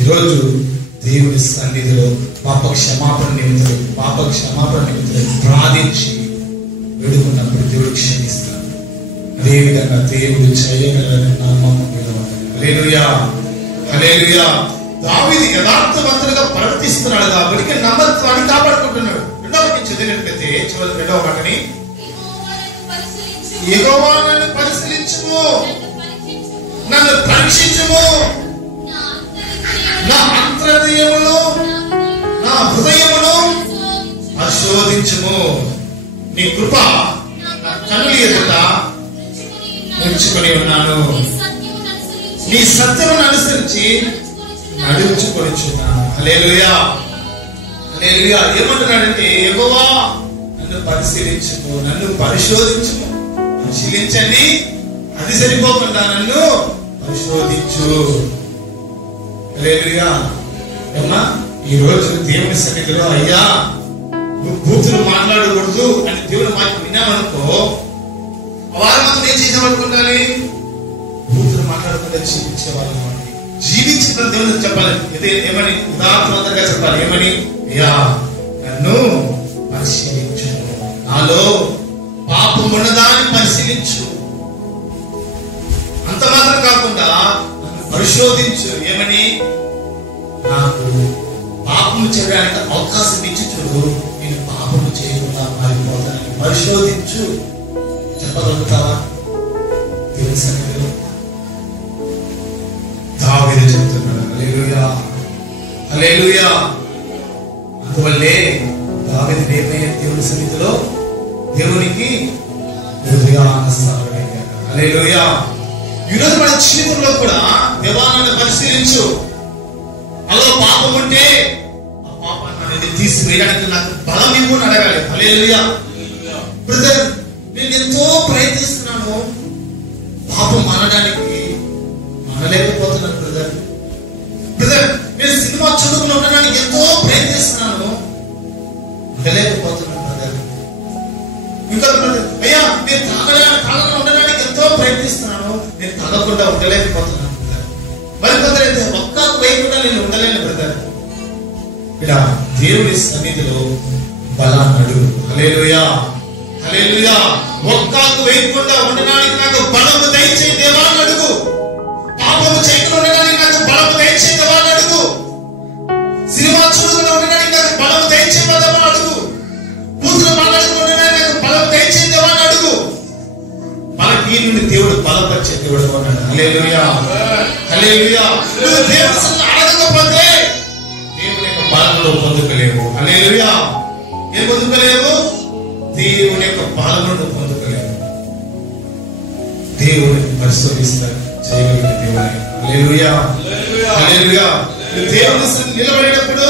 ఈరోజు దేవుని సన్నిధిలో పాప క్షమాపణ నిమిత్తం ప్రార్థించి వేడుకున్నప్పుడు దేవుడు క్షమిస్తాడు. అదేవిధంగా దేవుడు చేయగలని నమ్మకం హల్లెలూయా హల్లెలూయా. దావీదు యథార్థవంతుడిగా ప్రవర్తిస్తున్నాడు కాబట్టి నమ్మత్వాన్ని కాపాడుకుంటున్నాడు. రెండవ చదివినట్లయితే చివరి రెండవ మాటని, యెహోవా నన్ను పరిశీలించుము, నన్ను పరీక్షించుము, నా అంతర్హృదయమును నా హృదయమును పరిశోధించుము, నీ కృప నా కన్నుల ఎదుట ఉంచుకొని ఉన్నాను, నీ సత్యమును అనుసరించి నడుచుకొనిచున్నాను. హల్లెలూయా హల్లెలూయా. ఏమంటున్నాడంటే, యెహోవా నన్ను పరిశీలించుము, నన్ను పరిశోధించుము. పరిశీలించండి, అది సరిపోకుండా నన్ను పరిశోధించు. హల్లెలూయా. అమ్మా, ఈ రోజు దేవుని సన్నిధిలో అయ్యా నువ్వు బూతులు మాట్లాడకూడదు అని దేవుని మాట విన్నామనుకో, వారు మాత్రం ఏం చేసామనుకుంటారు? బూతులు మాట్లాడకుండా జీవించేవాళ్ళు. జీవించిన దేవుని చెప్పాలి. అయితే ఏమని ఉదాహరణగా చెప్పాలి. ఏమని? అయ్యా నన్ను పరిశీలించు, నాలో పాపం ఉన్నదాన్ని పరిశీలించు. అంత మాత్రం కాకుండా నన్ను పరిశోధించు. ఏమని? నాకు పాపము చేయడానికి అవకాశం ఇచ్చి చూడు, నేను పాపము చేయకుండా మారిపోతానని పరిశోధించు. చెప్పగలుగుతావా? దేవుని సన్నిధిలో దావీదు చెప్తున్నాడు. హల్లెలూయా హల్లెలూయా. అందువల్లే దావీదు ఏమయ్యే దేవుని సన్నిధిలో దేవునికి హల్లెలూయా. ఈరోజు మన జీవితంలో కూడా దేవాలను పరిశీలించు. అలా పాపం ఉంటే ఆ పాపాన్ని అనేది తీసివేయడానికి నాకు బలం ఇవ్వు అని అడగాలి. హల్లెలూయా. బ్రదర్, నేను ఎంతో ప్రయత్నిస్తున్నాను పాపం మానడానికి, మానలేకపోతున్నాను బ్రదర్. బ్రదర్, నేను సినిమా చదువుకుని ఉండడానికి ఎంతో ప్రయత్నిస్తున్నాను, ఉండలేకపోతున్నాను బ్రదర్. ఇంకా బ్రదర్, అయ్యా నేను తాగకుండా ఉండడానికి ఎంతో ప్రయత్నిస్తున్నాను, నేను తాగకుండా ఉండలేకపోతున్నాను బ్రదర్. మరి బ్రదర్ అయితే ఒక్క వేయకుండా నేను ఉండలేను బ్రదర్. ఇలా దేవుని సన్నిధిలో బలాన్నడు. హల్లెలూయా హల్లెలూయా. ఒక్కకు వేయకుండా ఉండడానికి నాకు బలము దయచే దేవాన్ని అడుగు. పాపము చేయకుండా ఉండడానికి నాకు బలము దయచే దేవాన్ని అడుగు. సినిమా చూడకుండా ఉండడానికి నాకు బలము దయచే దేవాన్ని అడుగు. బూతులు మాట్లాడకుండా ఉండడానికి నాకు బలము దయచే దేవాన్ని అడుగు. మనకి నుండి దేవుడు బలపరిచే దేవుడు అన్నాడు. హల్లెలూయా హల్లెలూయా. నువ్వు దేవుని సన్నిధిలో అడగకపోతే దేవుని యొక్క బలంలో పొందుకోలేవు. హల్లెలూయా. ఏం పొందుకోలేవు? దేవుని యొక్క బలమును పొందుకోలేవు. దేవుడిని పరిశోధిస్తారు చేయగలిగిన దేవుని. హల్లెలూయా హల్లెలూయా. దేవుని సన్నిధిలో నిలబడేటప్పుడు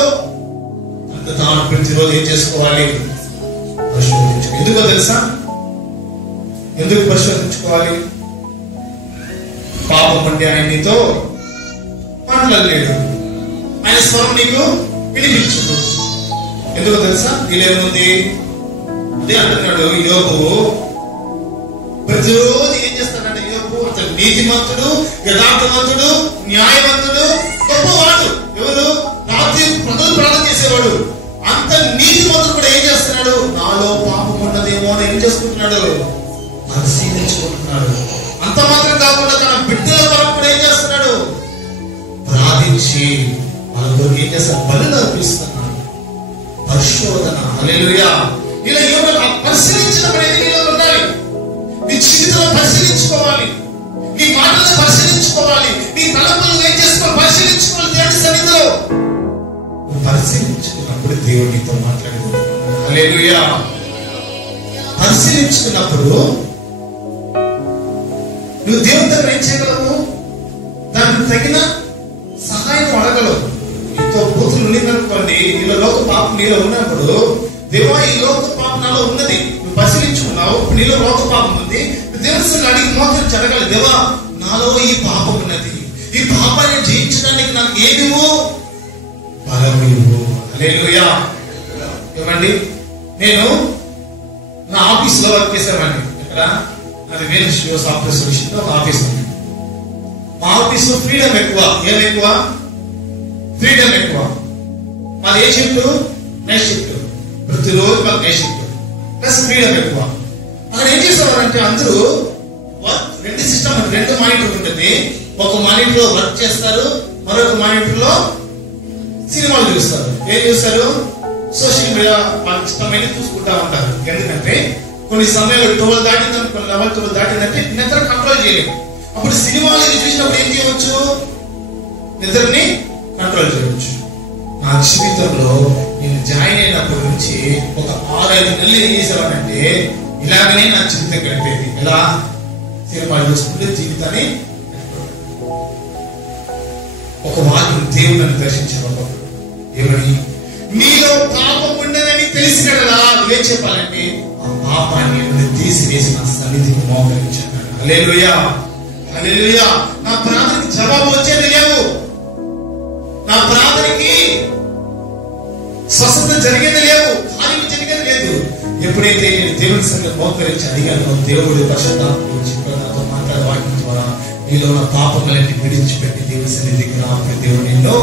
అంత తాను ప్రతిరోజు ఏం చేసుకోవాలి? పరిశోధించు. ఎందుకో తెలుసా? ఎందుకు పరిశోధించుకోవాలి? పాపం అంటే ఆయన నీతో మాట్లాడలేడు, ఆయన స్వరం నీకు వినిపించదు. ఎందుకో తెలుసా? నీలేముంది అదే అంటున్నాడు యోబు. ప్రతిరోజు ఏం చేస్తాడంటే యోబు అతను నీతిమంతుడు, యథార్థవంతుడు, న్యాయవంతుడు, గొప్పవాడు. ఎవరు? రాత్రి ప్రజలు ప్రార్థన చేసేవాడు. అంత నీతిమంతుడు కూడా ఏం చేస్తున్నాడు? నాలో పాపం ఉన్నదేమో అని ఏం చేసుకుంటున్నాడు? పరిశీలించుకుంటున్నాడు. అంత మాత్రం కాకుండా తన బిడ్డల కొరకు కూడా ఏం చేస్తున్నాడు? ప్రార్థించి వాళ్ళ కొరకు ఏం చేస్తాడు? బలులు అర్పిస్తున్నాడు. పరిశోధన. హల్లెలూయా. ఇలా ఎవరు పరిశీలించడం అనేది నీలో ఉండాలి. నీ జీవితంలో పరిశీలించుకోవాలి, నీ మాటలను పరిశీలించుకోవాలి, నీ తలపులను ఏం చేసుకోవాలి? పరిశీలించుకోవాలి. దేవుని సన్నిధిలో పరిశీలించుకున్నప్పుడు దేవుడు నీతో మాట్లాడుతున్నాడు. హల్లెలూయా. పరిశీలించుకున్నప్పుడు నువ్వు దేవుని దగ్గర ఏం చేయగలవు? దానికి తగిన సహాయం అడగలవు. నీతో బూతులు ఉన్నదనుకోండి, నీలో లోక పాపం నీలో ఉన్నప్పుడు, దేవా ఈ లోక పాపం నాలో ఉన్నది, నువ్వు పరిశీలించుకున్నావు, నీలో లోక పాపం ఉంది, దేవుని అడిగి మోసం జరగాలి. దేవా నాలో ఈ పాపం ఉన్నది, ఈ పాపాన్ని జయించడానికి నాకు ఏమివో బలము ఇవ్వు. హల్లెలూయా. ఏమండి, నేను నా ఆఫీస్లో వర్క్ చేసేవాడిని. ఎక్కడ? అది వేరే సాఫ్ట్వేర్ సొల్యూషన్ ఒక ఆఫీస్ ఉంది. మా ఆఫీస్ లో ఫ్రీడమ్ ఎక్కువ. ఏం ఎక్కువ? ఫ్రీడమ్ ఎక్కువ. మాది ఏ షిఫ్ట్? Night shift. ప్రతిరోజు మాకు నైట్ షిఫ్ట్ ప్లస్ ఫ్రీడమ్ ఎక్కువ. అక్కడ ఏం చేసేవారంటే అందరూ రెండు సిస్టమ్, రెండు మానిటర్ ఉంటుంది. ఒక మానిటర్ లో వర్క్ చేస్తారు, మరొక మానిటర్ లో సినిమాలు చూస్తారు. ఏం చూస్తారు? సోషల్ మీడియా వాళ్ళకి ఇష్టమైన చూసుకుంటా ఉంటారు. ఎందుకంటే కొన్ని సమయాలు 12 దాటిందని, కొన్ని లెవెల్ 12 దాటిందంటే నిద్ర కంట్రోల్ చేయలేము. అప్పుడు సినిమాలు చూసినప్పుడు ఏం చేయవచ్చు? నిద్రని కంట్రోల్ చేయవచ్చు. నా జీవితంలో నేను జాయిన్ అయినప్పటి నుంచి ఒక 6-5 నెలలు ఏం చేసేవాడంటే ఇలాగనే నా జీవితం గడిపేది. ఎలా? సినిమాలు చూసుకుంటే జీవితాన్ని ఒక వాక్యం దేవుని దర్శించేవాడు. ఏమని? మీలో పాపం ఉండదని తెలిసిన కదా నువ్వేం చెప్పాలంటే ఆ పాపాన్ని తీసివేసి నా సన్నిధికి మోకరించాను. హల్లెలూయా, హల్లెలూయా. నా ప్రార్థనకి జవాబు వచ్చేది లేవు, నా ప్రార్థనకి స్వస్థత జరిగేది లేవు, కార్యం జరిగేది లేదు. ఎప్పుడైతే నేను దేవుని సన్నిధిని మోకరించి అడిగాను, దేవుడు పరిశుద్ధాత్మ నాతో మాట్లాడే వాక్యం ద్వారా నీలో ఉన్న పాపములన్నీ విడిచిపెట్టి దేవుని సన్నిధికి రా, దేవుడు నిన్ను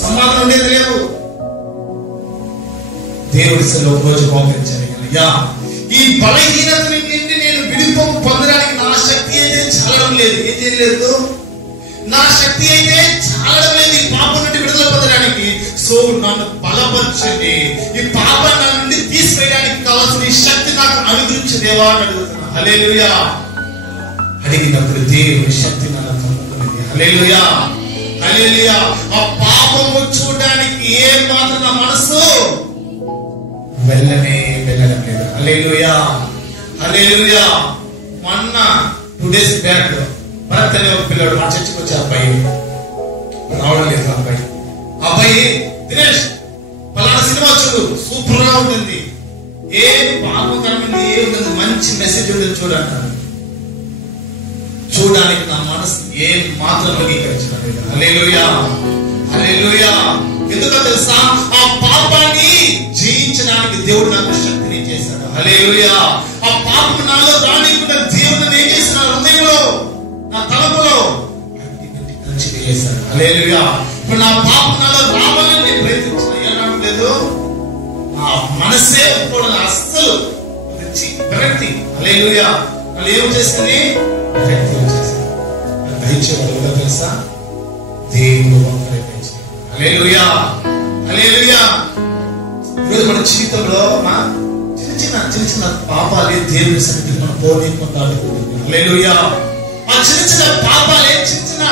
సమాధానం ఉండేది లేదు. దేవుడి సన్నిధిలో ఒక రోజు మోకరించాను. ఈ బలహీనత నుండి నేను విడిపోకు పొందడానికి నా శక్తి అయితే చాలడం లేదు. ఏం చేయలేదు? నా శక్తి అయితే చాలడం లేదు ఈ పాపం నుండి విడుదల పొందడానికి. సో నన్ను బలపరచండి, ఈ పాపాన్ని నా నుండి తీసివేయడానికి కావాల్సిన ఈ శక్తి నాకు అనుగ్రహించదేవా అని అడుగుతున్నా. హల్లెలూయా. అడిగినప్పుడు దేవుని శక్తి నన్ను కలుగుతుంది. హల్లెలూయా, హల్లెలూయా. ఆ పాపము చూడడానికి ఏ మాత్రం నా మనసు వెళ్ళడం లేదు. హల్లెలూయా, హల్లెలూయా. మొన్న 2 days బ్యాక్ భరత్ అనే ఒక పిల్లడు మా చర్చికి వచ్చే అబ్బాయి రావడం లేదు. అబ్బాయి దినేష్ పలానా సినిమా చూడు, సూపర్ గా ఉంటుంది, ఏ పాపకరమైంది ఏ ఉంటుంది, మంచి మెసేజ్ ఉంటుంది చూడంటారు. చూడడానికి నా మనసు ఏ మాత్రం అంగీకరించలేదు. హల్లెలూయా, హల్లెలూయా. ఎందుకో తెలుసా? ఆ పాపాన్ని జయించడానికి దేవుడు నాకు శక్తిని చేశాడు. హల్లెలూయా. ఆ పాపం నాలో రానికుండా దేవుడు ఏం చేసిన హృదయంలో, నా తలపులో కంచి వేశాడు. హల్లెలూయా. ఇప్పుడు నా పాపం నాలో రావాలని నేను ప్రయత్నించిన ఏనాడు లేదు. ఆ మనసే ఒప్పుకోవడం అస్సలు విరక్తి. హల్లెలూయా. వాళ్ళు ఏం చేస్తుంది? విరక్తి వచ్చేసింది. దయచేవాళ్ళు తెలుసా? దేవుడు ఒక్కరే దయచేయాలి. హల్లెలూయా, హల్లెలూయా. ఈరోజు మన జీవితంలో చిన్న చిన్న పాపాలే దేవుని సన్నిధికి మనం పోనీయకుండా అడ్డుకుంటుంది. హల్లెలూయా. ఆ చిన్న పాపాలే, చిన్న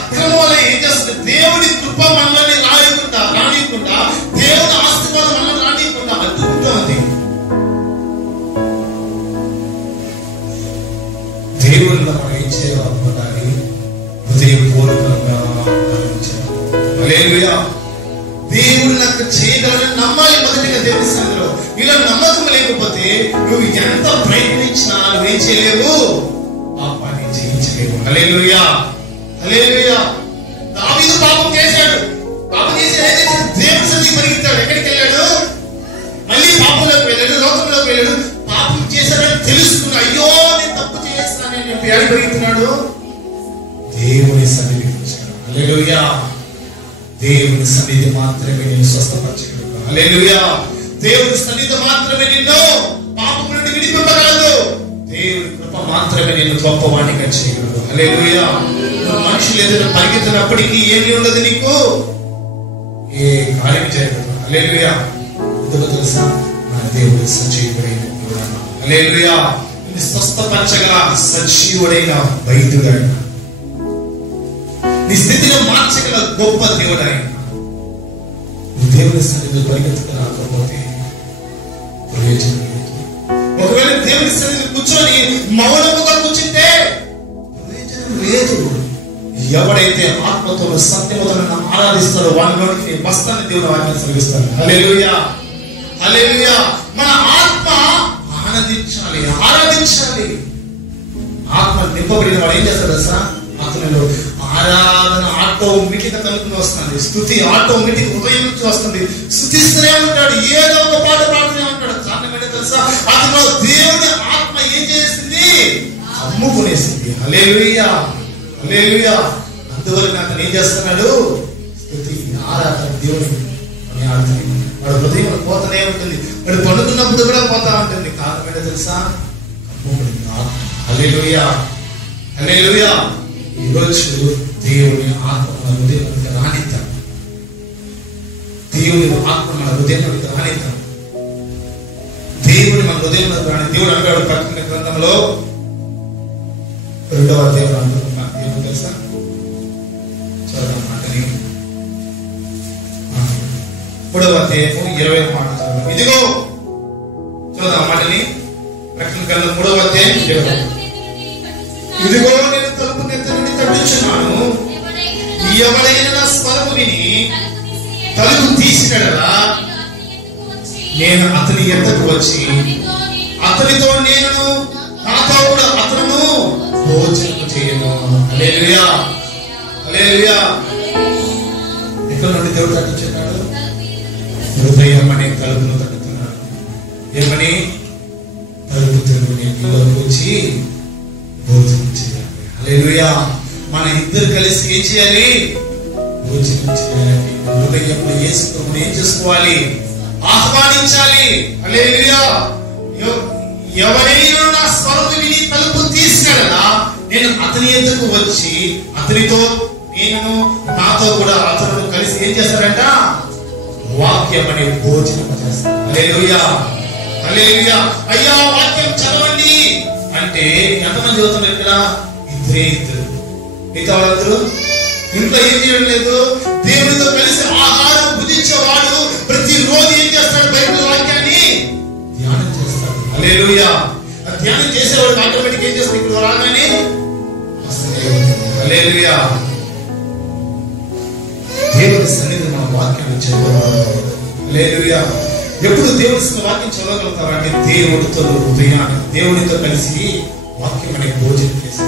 అక్రమాలే ఏం చేస్తుంది? దేవుడి కృప మనల్ని రానియకుండా, దేవుని ఆశీర్వాదం మనల్ని రానియకుండా అడ్డుకుంటుంది. దేవుడిలో మనం ఏం చేయాలనుకోవాలి? హృదయపూర్వకంగా హల్లెలూయా. దేవుడు నాకు చేయగలని నమ్మాలి మొదటిగా దేవుని సన్నిధిలో. ఇలా నమ్మకం లేకపోతే నువ్వు ఎంత ప్రయత్నించినా నువ్వేం చేయలేవు, పాపాన్ని జయించలేవు. హల్లెలూయా, హల్లెలూయా. దావీదు పాపం చేశాడు. పాపం చేసి దేవుని సన్నిధికి పరిగెత్తాడు. ఎక్కడికి వెళ్ళాడు? మళ్ళీ పాపంలోకి వెళ్ళాడు, లోకంలోకి వెళ్ళాడు. పాపం చేశాడని తెలుసుకున్నా, అయ్యో నేను తప్పు చేస్తానని ఎక్కడ పరిగెత్తున్నాడు? దేవుని సన్నిధికి వచ్చాడు. హల్లెలూయా. దేవుని సన్నిధి మాత్రమే నిన్ను స్వస్థపరచగలదు. హల్లెలూయా. దేవుని సన్నిధి మాత్రమే నిన్ను పాపం నుండి విడిపించగలదు. దేవుని కృప మాత్రమే నిన్ను గొప్పవాడిగా చేయగలదు. హల్లెలూయా. మనుషులు ఎదురు పరిగెత్తినప్పటికీ ఏమి ఉండదు, నీకు ఏ కార్యం చేయగలదు. హల్లెలూయా. ఎందుకు తెలుసా? నా దేవుడు సజీవుడైన దేవుడు. హల్లెలూయా. నిన్ను స్వస్థపరచగల సజీవుడైన వైద్యుడైన, నీ స్థితిని మార్చగల గొప్ప దేవుడు ఆయన. దేవుని సన్నిధిలో పరిగెత్తుకు రాకపోతే ప్రయోజనం లేదు. ఒకవేళ దేవుని సన్నిధిలో కూర్చొని మౌనముగా కూర్చుంటే ప్రయోజనం లేదు. ఎవడైతే ఆత్మతో సత్యముతో ఆరాధిస్తారో వాళ్ళలోనికి వస్తానని దేవుని వాక్యం సెలవిస్తాడు. హల్లెలూయా, హల్లెలూయా. మన ఆత్మ ఆనందించాలి, ఆరాధించాలి. ఆత్మ నింపబడిన వాడు ఏం చేస్తాడు తెలుసా? ఆత్మలో ఆరాధన ఆటోమేటిక్ గా కలుపుని వస్తుంది. స్తుతి ఆటోమేటిక్ హృదయం నుంచి వస్తుంది. స్తుతిస్తూనే ఉంటాడు, ఏదో ఒక పాట పాడుతూనే ఉంటాడు. కారణం ఏంటో తెలుసా? అతను దేవుని ఆత్మ ఏం చేసింది? అమ్ముకునేసింది. హల్లెలూయా, హల్లెలూయా. అందువల్ల అతను ఏం చేస్తున్నాడు? స్తుతి ఆరాధన దేవుని వాడు హృదయం పోతనే ఉంటుంది. వాడు పడుకున్నప్పుడు కూడా పోతా ఉంటుంది. కారణం ఏంటో తెలుసా? హల్లెలూయా, హల్లెలూయా. ఈరోజు దేవుని ఆత్మ మన హృదయంలోకి రానిద్దాం. దేవుని ఆత్మ మన హృదయంలోకి రానిద్దాం. దేవుని మన హృదయంలో రాని దేవుడు అంటాడు ప్రకటన గ్రంథంలో 2వ అధ్యాయం అనుకుంటున్నాను. ఏమో తెలుసా? చదవడం మాటని 3వ అధ్యాయం 20వ మాట చదవడం. ఇదిగో చూద్దాం మాటని. ప్రకటన గ్రంథం 3వ అధ్యాయం 20. ఇదిగో నేను తలుపు నెత్తని తట్టుచున్నాను. ఎవడైనా నా స్వరము విని తలుపు తీసినడలా నేను అతని ఎద్దకు వచ్చి అతనితో నేను నాతో కూడా అతను భోజనం చేయను. హల్లెలూయా, హల్లెలూయా. ఎక్కడ నుండి దేవుడు తట్టుచున్నాడు? హృదయం అనే తలుపును తట్టుతున్నాడు. ఏమని? తలుపు తెరువుని ఇంట్లోకి వచ్చి భోజనం చేయాలి. హల్లెలూయా. మన ఇద్దరు కలిసి ఏం చేయాలి? భోజనం చేయాలి. హృదయంలో యేసుని ఏం చేసుకోవాలి? ఆహ్వానించాలి. హల్లెలూయా. ఎవరైనా నా స్వరం విని తలుపు తీసినడలా నేను అతని ఎద్దకు వచ్చి అతనితో నేను నాతో కూడా అతను కలిసి ఏం చేస్తాడంట? వాక్యం అనే భోజనం చేస్తాడు. హల్లెలూయా, హల్లెలూయా. అయ్యా వాక్యం చదవండి అంటే ఎంతమంది చదువుతున్నారు ఇక్కడ? ఇద్దరే ఇద్దరు. మిగతా వాళ్ళందరూ ఇంట్లో ఏం చేయడం లేదు. దేవునితో కలిసి ఆహారం భుజించేవాడు ప్రతిరోజు ఏం చేస్తాడు? బైబిల్ వాక్యాన్ని ధ్యానం చేస్తాడు. హల్లెలూయా. ధ్యానం చేసేవాడు ఆటోమేటిక్ ఏం చేస్తాడు? ఇప్పుడు రాగానే హల్లెలూయా దేవుని సన్నిధిలో మన వాక్యాన్ని చదవాలి. హల్లెలూయా. ఎప్పుడు దేవుని వాక్యం చదవగలుగుతారంటే దేవుడితో హృదయాన్ని దేవునితో కలిసి వాక్యం అనే భోజనం చేసి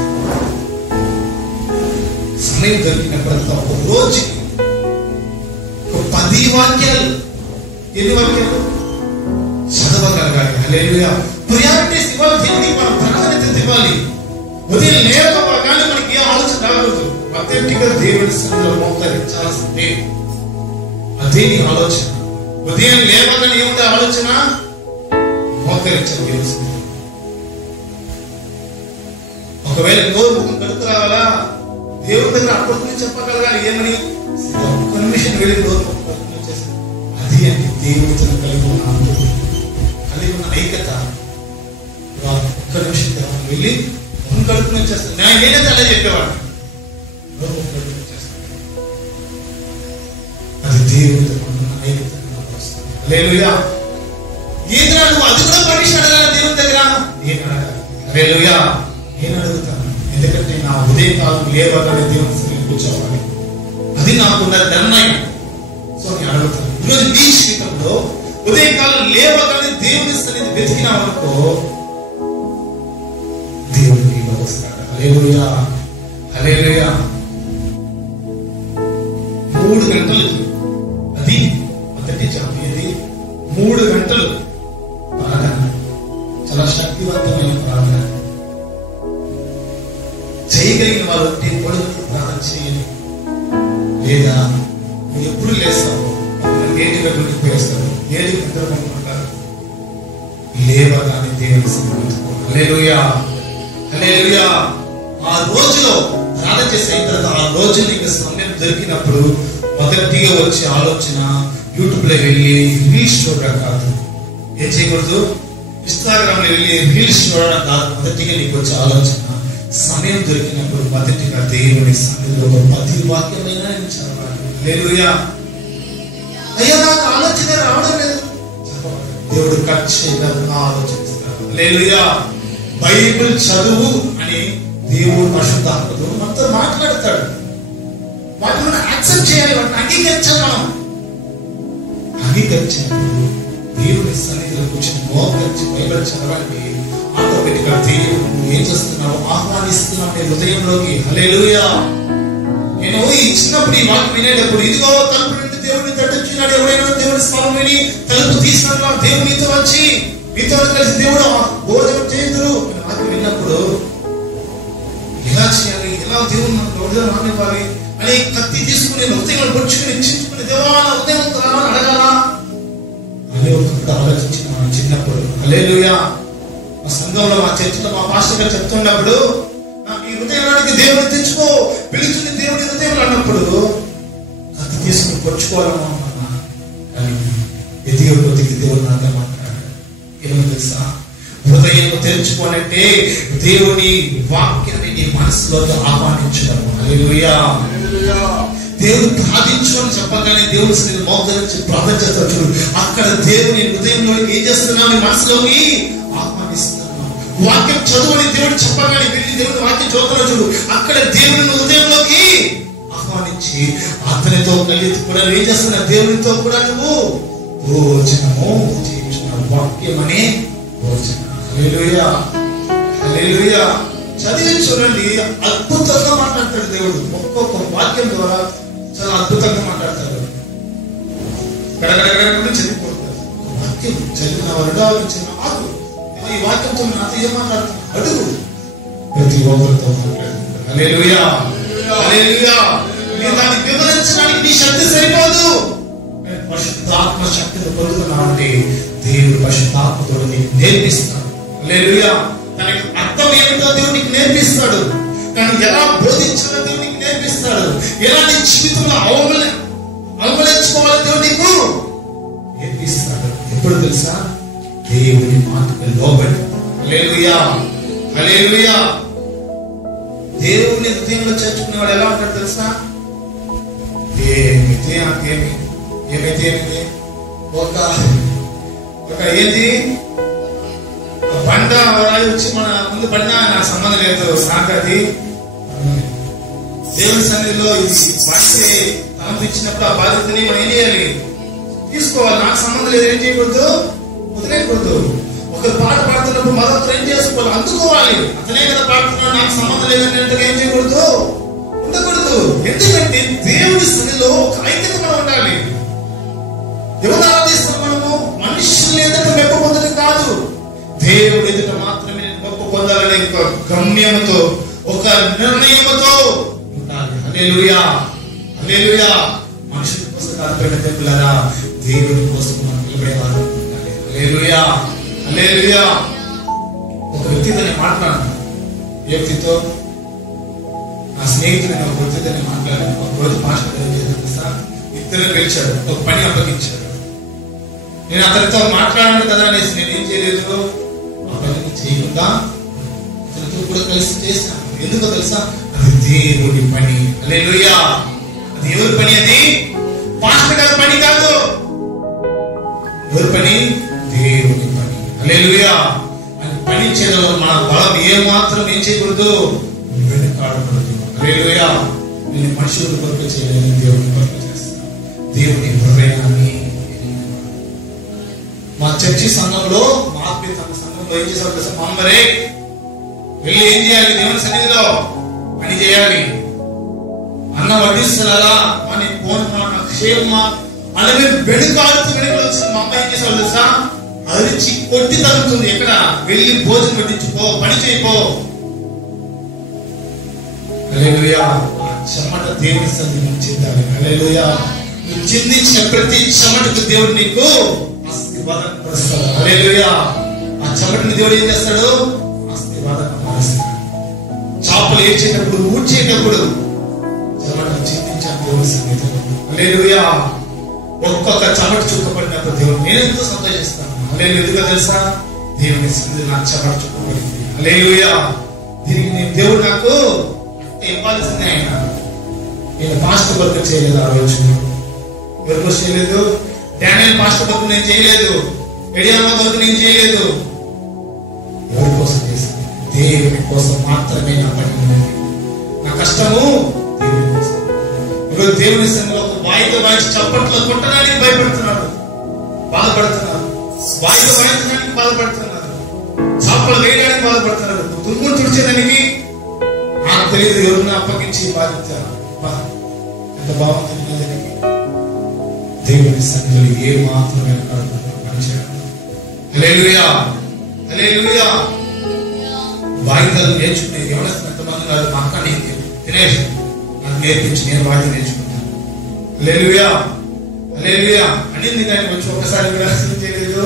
సమయం దొరికినప్పుడంతా ఒక రోజుకి 10 వాక్యాలు. ఎన్ని వాక్యాలు చదవగలగాలి? హల్లెలూయా. ప్రియారిటీస్ ఇవ్వాలి. దేవుడికి మనం ప్రాధాన్యత ఇవ్వాలి. ఉదయం లేవగానే మనకి ఏ ఆలోచన రాకూడదు. అథెంటిక్గా దేవుడి సన్నిధిలో మోకరించాల్సిందే. అదే నీ ఆలోచన. ఉదయం లేవగానే ఏముంది ఆలోచన? మోకరించాలి దేవుడి సన్నిధిలో. ఒకవేళ నోరు కడుపు రావాలా? దేవుడి దగ్గర అప్పటికి చెప్పగలగాలి. ఏమని? ఒక్క నిమిషం వెళ్ళి నోరు చేసి అది అంటే దేవుడితో కలిగి ఉన్న ఐక్యత. ఒక్క నిమిషం వెళ్ళి కడుపు చేస్తాను. నేనైతే అలా చెప్పేవాడు. అది దేవుడితో ఐక్యత. హల్లెలూయా. ఏదైనా నువ్వు అది కూడా పర్మిషన్ అడగాలి దేవుని దగ్గర. నేను అడగాలి. హల్లెలూయా. నేను అడుగుతాను. ఎందుకంటే నా ఉదయకాలం లేవగానే దేవుని సన్నిధిలో కూర్చోవాలి. అది నాకున్న నిర్ణయం. సో నేను అడుగుతాను. ఈరోజు నీ జీవితంలో ఉదయకాలం లేవగానే దేవుని సన్నిధి వెతికినావనుకో దేవుడు నీలో వస్తాడు. హల్లెలూయా, హల్లెలూయా. 3 గంటలు అది మొదటి చెప్పేది. 3 గంటలు ప్రార్థన. చాలా శక్తివంతమైన ప్రార్థన. చేయగలిగిన వాళ్ళు పొడుగు ప్రార్థన చేయాలి. లేదా నువ్వు ఎప్పుడు లేస్తావు? ఏటిగా గుడికిపోయేస్తావు, ఏటికి నిద్రపోతుంటారు. లేవగానే దేవుని సన్నిధిలో హల్లెలూయా, హల్లెలూయా. ఆ రోజులో ప్రార్థన చేసిన తర్వాత ఆ రోజు నీకు సమయం దొరికినప్పుడు మొదటిగా వచ్చే ఆలోచన యూట్యూబ్ లో వెళ్ళి రీల్స్ చూడడం కాదు. ఏం చేయకూడదు? ఇన్స్టాగ్రామ్ లో వెళ్ళి రీల్స్ చూడడం కాదు. మొదటిగా నీకు వచ్చే ఆలోచన సమయం దొరికినప్పుడు మొదటిగా దేవుని సన్నిధిలో 10 వాక్యమైనా నేను చదవాలి. హల్లెలూయా. అయ్యా నాకు ఆలోచన రావడం లేదు. దేవుడు ఖచ్చితంగా ఆలోచిస్తాడు. హల్లెలూయా. బైబిల్ చదువు అని దేవుడు పరిశుద్ధాత్మతో మనతో మాట్లాడతాడు. వాటిని యాక్సెప్ట్ చేయాలి. వాటిని అంగీకరించాలి. మనం అంగీకరించినప్పుడు దేవుని సన్నిధిలో కూర్చొని మోకరించి బైబిల్ చదవండి. ఆటోమేటిక్ గా దేవుడు ఏం చేస్తున్నావు? ఆహ్వానిస్తున్నావు నీ హృదయంలోకి. హల్లెలూయా. నేను ఈ చిన్నప్పుడు ఈ వాక్యం వినేటప్పుడు ఇదిగో తలుపు నుండి దేవుడిని తట్టుచున్నాడు. ఎవరైనా దేవుని స్వరం విని తలుపు తీసినట్లా దేవునితో వచ్చి మీతో కలిసి దేవుడు భోజనం చేయుదురు వాక్యం విన్నప్పుడు ఎలా చేయాలి? ఎలా దేవుడు మనకు రానివ్వాలి? అని కత్తి తీసుకుని హృదయం పొడుచుకుని చించుకుని దేవా నా హృదయం రావాలని అడగాలా అనే ఒకప్పుడు ఆలోచించిన మనం చిన్నప్పుడు. హల్లెలూయా. మా సంఘంలో మా చర్చిలో మా పాస్టర్ గారు చెప్తున్నప్పుడు ఈ హృదయానికి దేవుడిని తెచ్చుకో, పిలుచుని దేవుడి హృదయం అన్నప్పుడు కత్తి తీసుకుని పొడుచుకోవాలన్నా కానీ ఎదిగే కొద్దికి దేవుడు నాతో మాట్లాడాడు. ఏమో తెలుసా, హృదయం తెరుచుకోనంటే దేవుని వాక్యాన్ని నీ మనసులోకి ఆహ్వానించడం. హల్లెలూయా. దేవుడు ప్రార్థించు అని చెప్పగానే దేవుడు మోకరించి ప్రార్థన చేస్తాడు చూడు, అక్కడ దేవుని హృదయంలో ఏం చేస్తున్నావు, మనసులోకి ఆహ్వానిస్తున్నావు. వాక్యం చదువుని దేవుడు చెప్పగానే వెళ్ళి దేవుని వాక్యం చదువుతున్నావు చూడు, అక్కడ దేవుని హృదయంలోకి ఆహ్వానించి అతనితో కలిసి కూడా ఏం చేస్తున్నావు, దేవునితో కూడా నువ్వు భోజనము చేయించున్నావు. వాక్యం అనే భోజనం. హల్లెలూయా. హల్లెలూయా. చదివి చూడండి, అద్భుతంగా మాట్లాడతాడు దేవుడు. ఒక్కొక్క వాక్యం ద్వారా చాలా అద్భుతంగా మాట్లాడతాడు. గడగడగడ చదివిపోతాడు. వాక్యం చదివిన వాడు ఆలోచించిన ఆకు ఈ వాక్యంతో నాతో ఏం మాట్లాడుతున్నాడు అడుగు. ప్రతి ఒక్కరితో మాట్లాడుతున్నాడు. హల్లెలూయా. హల్లెలూయా. మీరు దాన్ని వివరించడానికి నీ శక్తి సరిపోదు. పరిశుద్ధాత్మ శక్తిని పొందుతున్నావంటే దేవుడు పరిశుద్ధాత్మతో నీకు నేర్పిస్తాడు. హల్లెలూయా. దానికి అర్థం ఏమిటో దేవుడు నీకు నేర్పిస్తాడు. కానీ ఎలా బోధించాలో దేవుడు నీకు నేర్పిస్తాడు. ఎలా నీ జీవితంలో అవలంబించుకోవాలో దేవుడు నీకు నేర్పిస్తాడు. ఎప్పుడు తెలుసా, దేవుని మాటకు లోబడి. హల్లెలూయా. హల్లెలూయా. దేవుని హృదయంలో చేర్చుకునేవాడు ఎలా ఉంటాడు తెలుసా, ఏమైతే అంతేమి ఏమైతే ఒక ఏంది బండ రాయి వచ్చి మన ముందు పడినా నాకు సంబంధం లేదు, సాగది దేవుని సన్నిధిలో ఇది పడితే తలపించినప్పుడు ఆ బాధ్యతని మనం ఏం చేయాలి, తీసుకోవాలి. నాకు సంబంధం లేదు, ఏం చేయకూడదు, వదిలేయకూడదు. ఒకరు పాట పాడుతున్నప్పుడు మరొకరు ఏం చేసుకోవాలి, అందుకోవాలి. అతనే కదా పాడుతున్నాడు, నాకు సంబంధం లేదన్నట్టుగా ఏం చేయకూడదు, ఉండకూడదు. ఎందుకంటే దేవుడి సన్నిధిలో ఒక ఐక్యత మనం ఉండాలి. ఎవరు ఆరాధిస్తాం మనము, మనుషులు ఎదుట మెప్పు పొందడం కాదు, దేవుడి ఎదుట మాత్రమే మెప్పు పొందాలనే ఒక గమ్యంతో ఒక నిర్ణయంతో ఉండాలి. హల్లెలూయా. హల్లెలూయా. మనుషుల కోసం కాదు పెట్టేపులారా, దేవుడి కోసం మనం నిలబడేవారు. హల్లెలూయా. హల్లెలూయా. ఒక వ్యక్తితో నేను మాట్లాడాను. వ్యక్తితో నా స్నేహితుడు ఒక వ్యక్తితో నేను మాట్లాడాను. ఒక రోజు పాస్టర్ ఏం చేశాడు సార్, ఇద్దరు పిలిచాడు, ఒక పని అప్పగించాడు. నేను అతనితో మాట్లాడాను కదా అనేసి నేనేం చేయలేదు, ఆ పని చేయకుండా అతనితో కూడా కలిసి చేశాను. ఎందుకో తెలుసా, అది దేవుడి పని. హల్లెలూయా. అది ఎవరి పని, అది పాస్టర్ గారి పని కాదు. ఎవరి పని, దేవుడి పని. హల్లెలూయా. అని పని చేయడంలో మన బలం ఏమాత్రం ఏం చేయకూడదు, వెనుకాడకూడదు. హల్లెలూయా. నేను మనుషుల కొరకు చేయలేని దేవుని కొరకు చేస్తాను. దేవుని హృదయాన్ని మా చర్చి సంఘంలో, మా ఆత్మీయ సంఘంలో ఏం చేశారు తెలుసా, మామరే వెళ్ళి ఏం చేయాలి, దేవుని సన్నిధిలో పని చేయాలి. అన్న వడ్డిస్తున్నారా అని ఫోన్ క్షేమ అలాగే వెనుకాడుతూ వెనుకలు మా అమ్మాయి ఏం చేసేవాళ్ళు తెలుసా, అరిచి కొట్టి తగ్గుతుంది. ఎక్కడ వెళ్ళి భోజనం వడ్డించుకో, పని చేయిపో. హల్లెలూయా. ఆ చెమట దేవుని సన్నిధిని చెందాలి. హల్లెలూయా. నువ్వు చిందించిన ప్రతి చెమటకు దేవుడు నీకు ఆశీర్వాదం పరుస్తాడు. హల్లెలూయా. ఆ చెమటని దేవుడు ఏం చేస్తాడు, ఆశీర్వాదం పరుస్తాడు. చాపలు ఏడ్చేటప్పుడు, ఊడ్చేటప్పుడు చెమటను చిందించాను దేవుని సన్నిధిలో. హల్లెలూయా. ఒక్కొక్క చెమట చుక్కబడినప్పుడు దేవుడు నేను ఎంతో సంతోషిస్తాను. హల్లెలూయా. ఎందుకో తెలుసా, దేవుని సన్నిధిలో నాకు చెమట చుక్కబడింది. హల్లెలూయా. దీనికి నేను దేవుడు నాకు ఇవ్వాల్సిందే. నేను పాస్టర్ వర్క్ చేయలేదు, ఆ రోజు వర్క్ చేయలేదు. డానియల్ పాస్టర్ వర్క్ నేను చేయలేదు, ఎడియామా వర్క్ నేను చేయలేదు. ఎవరి కోసం చేశాను, దేవుని కోసం మాత్రమే నా పని ఉన్నది. నా కష్టము దేవుని కోసం. ఈరోజు దేవుని సంఘంలో ఒక వాయితో వాయించి చప్పట్లో కొట్టడానికి భయపడుతున్నాడు, బాధపడుతున్నారు. వాయితో వాయించడానికి బాధపడుతున్నారు, చాపలు వేయడానికి బాధపడుతున్నారు. దుమ్మును తుడిచేదానికి నాకు తెలియదు, ఎవరిని అప్పగించి బాధించారు. ఎంత బాగుంటుంది. దేవుని సన్నిధిలో ఏ మాత్రమే పనిచేయడం. హల్లెలూయా. హల్లెలూయా. వాయిదాలు నేర్చుకునే ఎవరైనా ఎంతమంది కాదు, మా అక్క తినేసి నాకు నేర్పించి నేను వాయిద్యం నేర్చుకుంటాను. హల్లెలూయా హల్లెలూయా అనింది కానీ వచ్చి ఒక్కసారి కూడా చేయలేదు.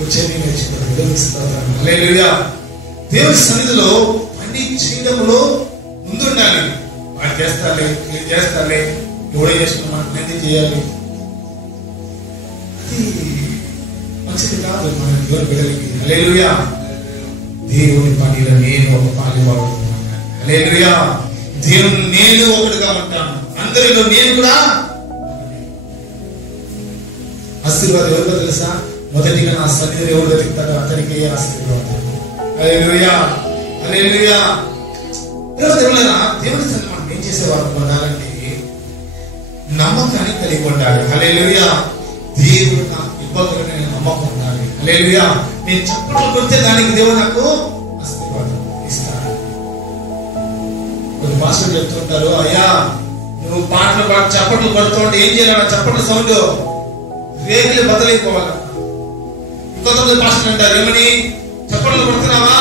వచ్చేది నేర్చుకుంటాను. హల్లెలూయా. దేవుని సన్నిధిలో పని చేయడంలో ముందుండాలి. వాడు చేస్తాలే నేను చేస్తాలే ఎవడో చేసుకున్నా నేను చేయాలి, అది మంచిది కాదు మన దేవుని బిడ్డలకి. హల్లెలూయా. దేవుని పనిలో నేను ఒక పాలివాడు. హల్లెలూయా. దేవుని నేను ఒకటిగా ఉంటాను, అందరిలో నేను కూడా. ఆశీర్వాదం ఎవరికో తెలుసా? మొదటిగా నా సన్నిధిలో ఎవరు దొరుకుతాడో అతనికి ఆశీర్వాదం. హల్లెలూయా హల్లెలూయా. దేవుళ్ళరా, దేవుని సన్నిధిలో మనం ఏం చేసేవారు ఉండాలంటే నమ్మకాన్ని కలిగి ఉండాలి. హల్లెలూయా. దేవుడు నాకు ఇవ్వగలనని నమ్మకం ఉండాలి. హల్లెలూయా. నేను చప్పట్లు కొడితే దానికి దేవుడు నాకు ఆశీర్వాదం ఇస్తాడు. కొన్ని పాస్టర్లు చెప్తుంటారు, అయ్యా నువ్వు పాటలు పాటు చప్పట్లు కొడుతుంటే ఏం చేయాలి? చప్పట్లు సౌండ్ రేగులు బదలైపోవాలి. ఇంకొంతమంది పాస్టర్లు అంటారు, ఏమని చప్పట్లు కొడుతున్నావా,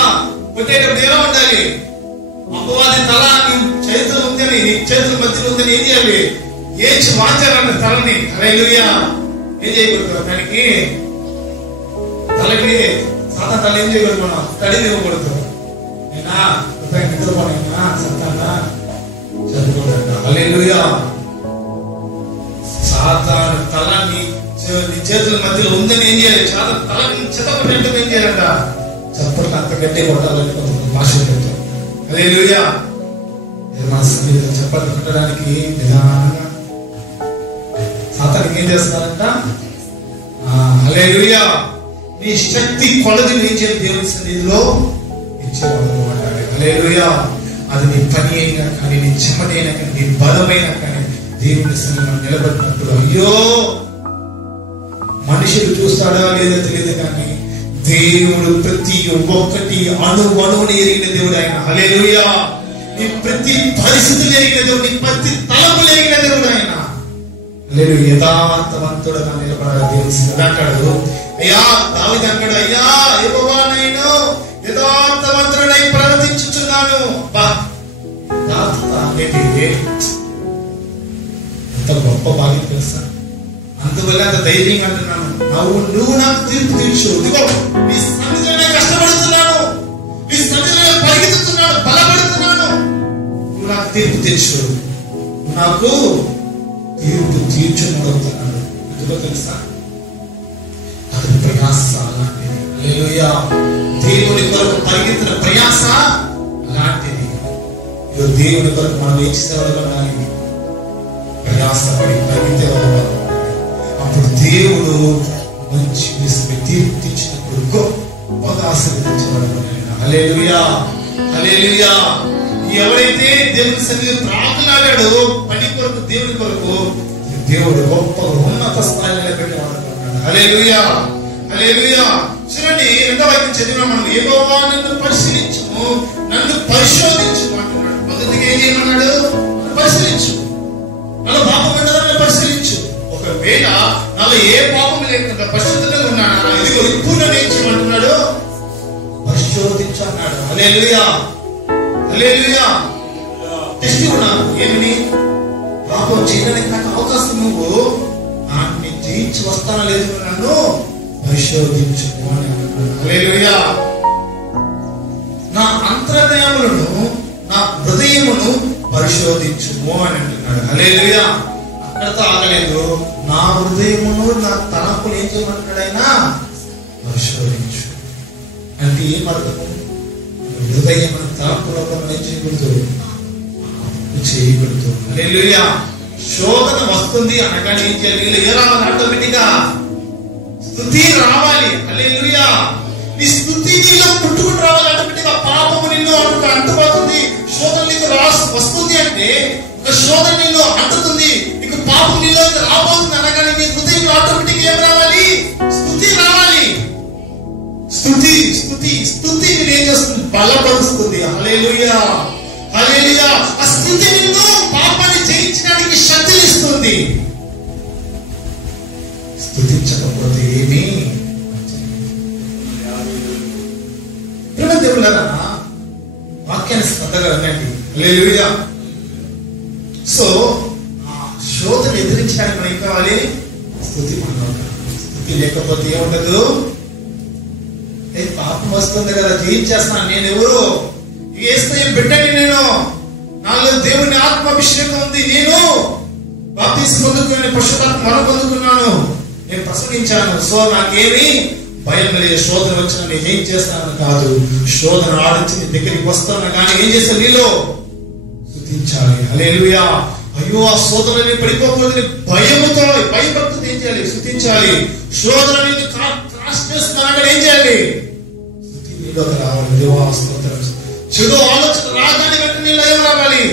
కొట్టేటప్పుడు ఎలా ఉండాలి? అపవాది తల నీ చేతులు ఉందని, నీ చేతుల మధ్యలో ఉందని ఏం చేయాలి? ఏం వాంచాలన్న తలని. హల్లెలూయా. ఏం చేయకూడదు దానికి, తలకి సాతా తల ఏం చేయకూడదు, మనం తడిని ఇవ్వకూడదు. అయినా నిద్రపోయినా సత్తానా చదువుకోలేక. హల్లెలూయా. సాతాను తల నీ చేతుల మధ్యలో ఉందని ఏం చేయాలి? సాతాను తలని చెత్తపడినట్టు ఏం చేయాలంట? చప్పట్లు అంత గట్టి కొట్టాలని కొంతమంది భాష చెప్తారు. హల్లెలూయా. మన సన్నిధిలో చప్పట్లు కొట్టడానికి నిదానంగా సాతానికి ఏం చేస్తున్నారంట? హల్లెలూయా. నీ శక్తి కొలది ఏం చేయాలి? దేవుని సన్నిధిలో ఇచ్చేవాడు మాట్లాడాలి. హల్లెలూయా. అది నీ పని అయినా కానీ, నీ చెమట అయినా కానీ, నీ బలమైనా కానీ దేవుని సన్నిధిలో నిలబడినప్పుడు అయ్యో మనుషులు చూస్తాడా లేదో తెలియదు కానీ దేవుడు ప్రతి ఒక్కటి అణువుని ఎరిగిన దేవుడు ఆయన. హల్లెలూయా. నీ ప్రతి పరిస్థితులు ఎరిగిన దేవుడు, నీ ప్రతి తలపులు ఎరిగిన దేవుడు ఆయన. లేదు యథార్థవంతుడుగా నిలబడాలి. దేవుడు అంటాడు, అయ్యా దావీదు అంటాడు, అయ్యా యెహోవా నేను యథార్థవంతుడై ప్రవర్తించుచున్నాను. అనేది ఎంత గొప్ప భాగ్యం తెలుసా? అందువల్ల అంత ధైర్యంగా అంటున్నాను, నువ్వు నాకు తీర్పు తీర్చు. ఇదిగో నీ సన్నిధిలోనే కష్టపడుతున్నాను, నీ సన్నిధిలోనే పరిగెత్తుతున్నాను, బలపడుతున్నాను, నువ్వు నాకు తీర్పు తీర్చు, నాకు తీర్పు తీర్చున్నాడు. ఎందుకో తెలుసా? అతని ప్రయాస అలాంటిది. హల్లెలూయా. దేవుని కొరకు పరిగెత్తిన ప్రయాస అలాంటిది. దేవుని కొరకు మనం ఏం చేసేవాళ్ళం కానీ ప్రయాసపడి పరిగెత్తేవాళ్ళం. అప్పుడు దేవుడు మంచి తీర్పు తెచ్చినప్పుడు గొప్పగా ఆశీర్వదించేవాడు. హల్లెలూయా హల్లెలూయా. ఎవరైతే దేవుని సన్నిధిలో ప్రార్థనలాడాడో పని కొరకు, దేవుని కొరకు, దేవుడు గొప్ప ఉన్నత స్థాయిలో పెట్టేవాడు. హల్లెలూయా హల్లెలూయా. చూడండి, రెండవ వాక్యం చదివిన మనం, యెహోవా నన్ను పరిశీలించుము, నన్ను పరిశోధించు అంటున్నాడు. మొదటిగా ఏం చేయమన్నాడు? పరిశీలించు. నాలో పాపం ఉండదని పరిశీలించు. ఒకవేళ నాలో ఏ పాపం లేకుండా పరిశుద్ధంగా ఉన్నానా, ఇదిగో ఇప్పుడు నన్ను ఏం చేయమంటున్నాడు? పరిశోధించు అన్నాడు. హల్లెలూయా హల్లెలూయా. టెస్ట్ ఉన్నాను ఏమని? పాపం చేయడానికి నాకు అవకాశం నువ్వు నాన్ని జయించి వస్తానా లేదు, నన్ను పరిశోధించు అని అంటున్నాడు. హల్లెలూయా. నా అంతర్యాములను, నా హృదయమును పరిశోధించుము అని అంటున్నాడు. హల్లెలూయా. అక్కడతో ఆగలేదు. నా హృదయమును, నా తలంపులు ఏం చేయమంటున్నాడు ఆయన? పరిశోధించు అంటే ఏం అర్థము? హృదయం తలంపులో ఏం చేయకూడదు? చేయకూడదు. హల్లెలూయా. శోధన వస్తుంది అనగానే ఏం చేయాలి? ఏ రావాలి? ఆటోమేటిక్ గా స్తుతి రావాలి. హల్లెలూయా. నీ స్తుతి నీలో పుట్టుకుని రావాలి. ఆటోమేటిక్ గా పాపము నిన్ను అంటుపోతుంది. శోధన నీకు వస్తుంది అంటే ఒక శోధన నిన్ను అంటుతుంది, నీకు పాపం నీలో రాబోతుంది అనగానే నీ హృదయంలో ఆటోమేటిక్ ఏం రావాలి? స్తుతి రావాలి. స్తుతి స్తుతి స్తుతి నేను ఏం చేస్తుంది? బలపరుస్తుంది. హల్లెలూయా హల్లెలూయా. ఆ స్తుతి నిన్ను పాపాన్ని జయించడానికి శక్తినిస్తుంది. స్తుతించకపోతే ఏమి? దేవులారా, వాక్యాన్ని శ్రద్ధగా వినండి. హల్లెలూయా. సో ఆ శోధన ఎదిరించడానికి మనం ఏం కావాలి? స్తుతి. స్తుతి లేకపోతే ఏముండదు. పాపం వస్తుంది కదా, ఏం చేస్తాను నేను? ఎవరు యేసయ్య బిడ్డని, నేను నాలో దేవుని ఆత్మాభిషేకం ఉంది, నేను బాప్తిస్మం పొందుకున్నాను, పరిశుద్ధాత్మ వరం పొందుకున్నాను, నేను ప్రసంగించాను. సో నాకేమి భయం లేదు. శోధన వచ్చిన నేను ఏం చేస్తాను కాదు, శోధన ఆడించి నీ దగ్గరికి వస్తాను. కానీ ఏం చేస్తాను? నీలో స్తుతించాలి. హల్లెలూయా. అయ్యో ఆ శోధనని పడిపోకూడదని భయముతో, భయపడుతుంది ఏం చేయాలి? స్తుతించాలి. శోధన నిన్ను క్రాస్ చేస్తున్నాను, ఏం చేయాలి? స్తుతి నీలోకి రావాలి. దేవా స్తోత్రం. చెడు ఆలోచన రాగానే వెంటనే నీలో ఏం రావాలి?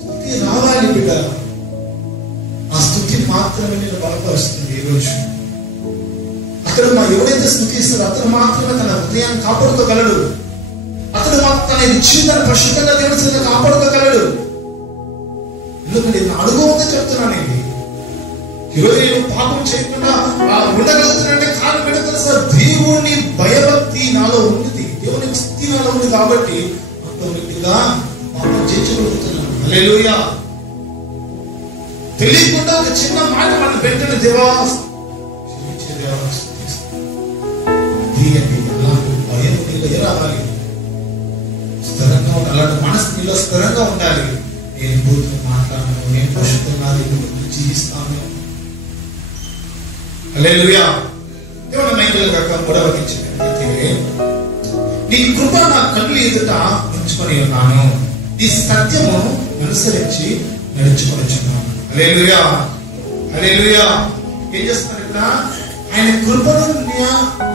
స్తుతి రావాలి బిడ్డ. ఆ స్తుతి మాత్రమే నేను బలపరుస్తుంది. ఈరోజు అతడు ఎవడైతే స్తుతిస్తాడో అతడు మాత్రమే తన హృదయాన్ని కాపాడుకోగలడు. అతడు తన జీవితాన్ని పరిశుద్ధంగా దేవుడి చేత కాపాడుకోగలడు. ఎందుకంటే నేను అనుభవంగా చెప్తున్నానండి. ఈరోజు నేను పాపం చేయకుండా ఉండగలుగుతున్నానంటే కారణం ఏంటో తెలుసా? దేవుని భయభక్తి నాలో ఉంది, దేవుని స్థితి నాలో ఉంది. కాబట్టి ఆటోమేటిక్గా పాపం చేయించగలుగుతున్నాను. హల్లెలూయా. తెలియకుండా ఒక చిన్న మాట మనం వెంటనే దేవా అలాంటి భయం నీలో రావాలి, స్థిరంగా ఉండాలి. అలాంటి మనసు నీలో స్థిరంగా ఉండాలి. నేను బూతులు మాట్లాడను, నేను పరిశుద్ధంగా జీవిస్తాను. హల్లెలూయా. దేవుని మైండ్లో కాక మూడవకించినట్లయితే, నీ కృప నా కళ్ళు ఎదుట ఉంచుకొని ఉన్నాను, నీ సత్యము అనుసరించి నడుచుకొనిచున్నాను. హల్లెలూయా. హల్లెలూయా. ఏం చేస్తున్నారు ఇక్కడ? ఆయన కృపను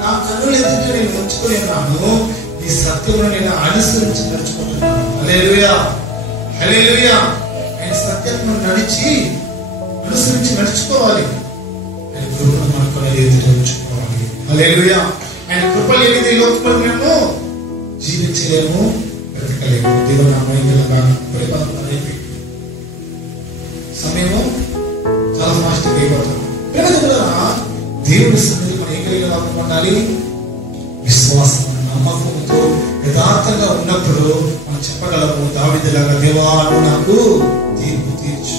నా కన్నుల ఎదుట నేను ఉంచుకొని ఉన్నాను, నీ సత్యమును నేను అనుసరించి నడుచుకుంటున్నాను. హల్లెలూయా. హల్లెలూయా. ఆయన సత్యమును అనుసరించి నడుచుకోవాలి. ఆయన కృపను మన కన్నుల ఎదుట ఉంచుకోవాలి. హల్లెలూయా. ఆయన కృప లేనిది లోకంలో మేము జీవించలేము, బ్రతకలేము. దేవుని అమ్మాయిగా పరిపాలన సమయము చాలా ఫాస్ట్గా అయిపోతుంది. దేవుడి సన్నిధి మనం ఏం కలిగిన వాక్యం ఉండాలి? విశ్వాసం, నమ్మకంతో యథార్థంగా ఉన్నప్పుడు మనం చెప్పగలము దావీదులాగా, దేవా నువ్వు నాకు తీర్పు తీర్చు,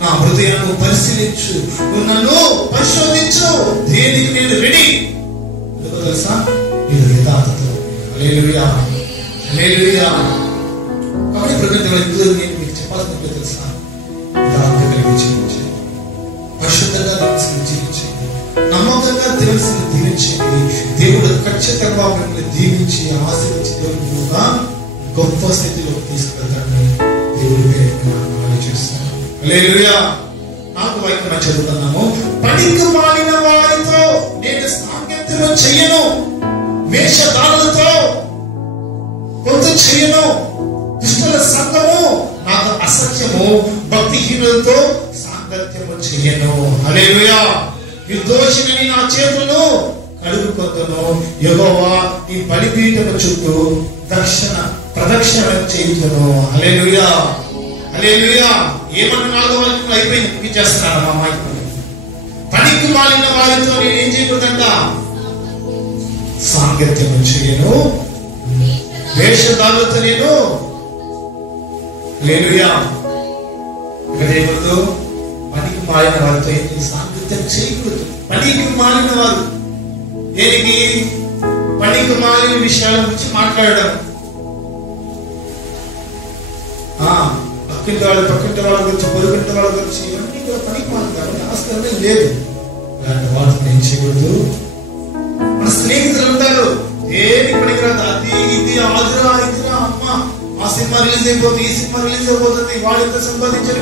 నా హృదయాన్ని పరిశీలించు, నువ్వు నన్ను పరిశోధించు, దేనికి నేను రెడీ. ఎందుకో తెలుసా? నేను యథార్థతో. హల్లెలూయా. హల్లెలూయా. కాబట్టి ప్రజలు నేను మీకు చెప్పాల్సింది తెలుసా? యథార్థత కలిగి జీవించండి, పరిశుద్ధంగా జీవించండి, నమ్మకంగా దేవుని దీవించండి. దేవుడు ఖచ్చితంగా మిమ్మల్ని దీవించి ఆశీర్వదించి దేవుడు గొప్ప స్థితిలో తీసుకెళ్తాడని దేవుడి పేరు చేస్తాను. హల్లెలూయా. నాకు వాక్యం చదువుతున్నాము. పనికి మాలిన వారితో నేను సాంగత్యము చెయ్యను, వేషధారులతో కొంత చెయ్యను, దుష్టుల సంఘము నాకు అసత్యము, భక్తిహీనులతో సాంగత్యము చెయ్యను. హల్లెలూయా. నిర్దోషిని నా చేతులను కడుగుకొందును, యెహోవా నీ బలిపీఠము చుట్టూ ప్రదక్షిణ చేయుదును. హల్లెలూయా. హల్లెలూయా. ఏమన్నా 4వ వాక్యం అయిపోయింది, ముగించేస్తున్నాను మా అమ్మాయి. పనికి మాలిన వారితో నేను ఏం చేయకూడదంట? సాంగత్యము చేయను, వేషధారులతో నేను. హల్లెలూయా. ఇక్కడ ఏమవుతూ? పనికి మాలిన వారితో ఏంటి? సాంగత్యం చేయకూడదు. పనికి మాలిన వారు దేనికి? పనికి మాలిన విషయాల గురించి మాట్లాడడం. పక్కింటి వాళ్ళ గురించి, పొరుగింటి వాళ్ళ గురించి ఇవన్నీ కూడా పనికి మాట్లాడాలి. ఆస్కరణ లేదు. అలాంటి వాటిని ఏం చేయకూడదు. మన స్నేహితులు ఉంటారు, ఏమి పనికిరాదు, అది ఇది ఆదురా ఇదిరా, అమ్మ ఆ సినిమా రిలీజ్ అయిపోతుంది, ఈ సినిమా రిలీజ్ అయిపోతుంది, వాడితో సంపాదించాలి,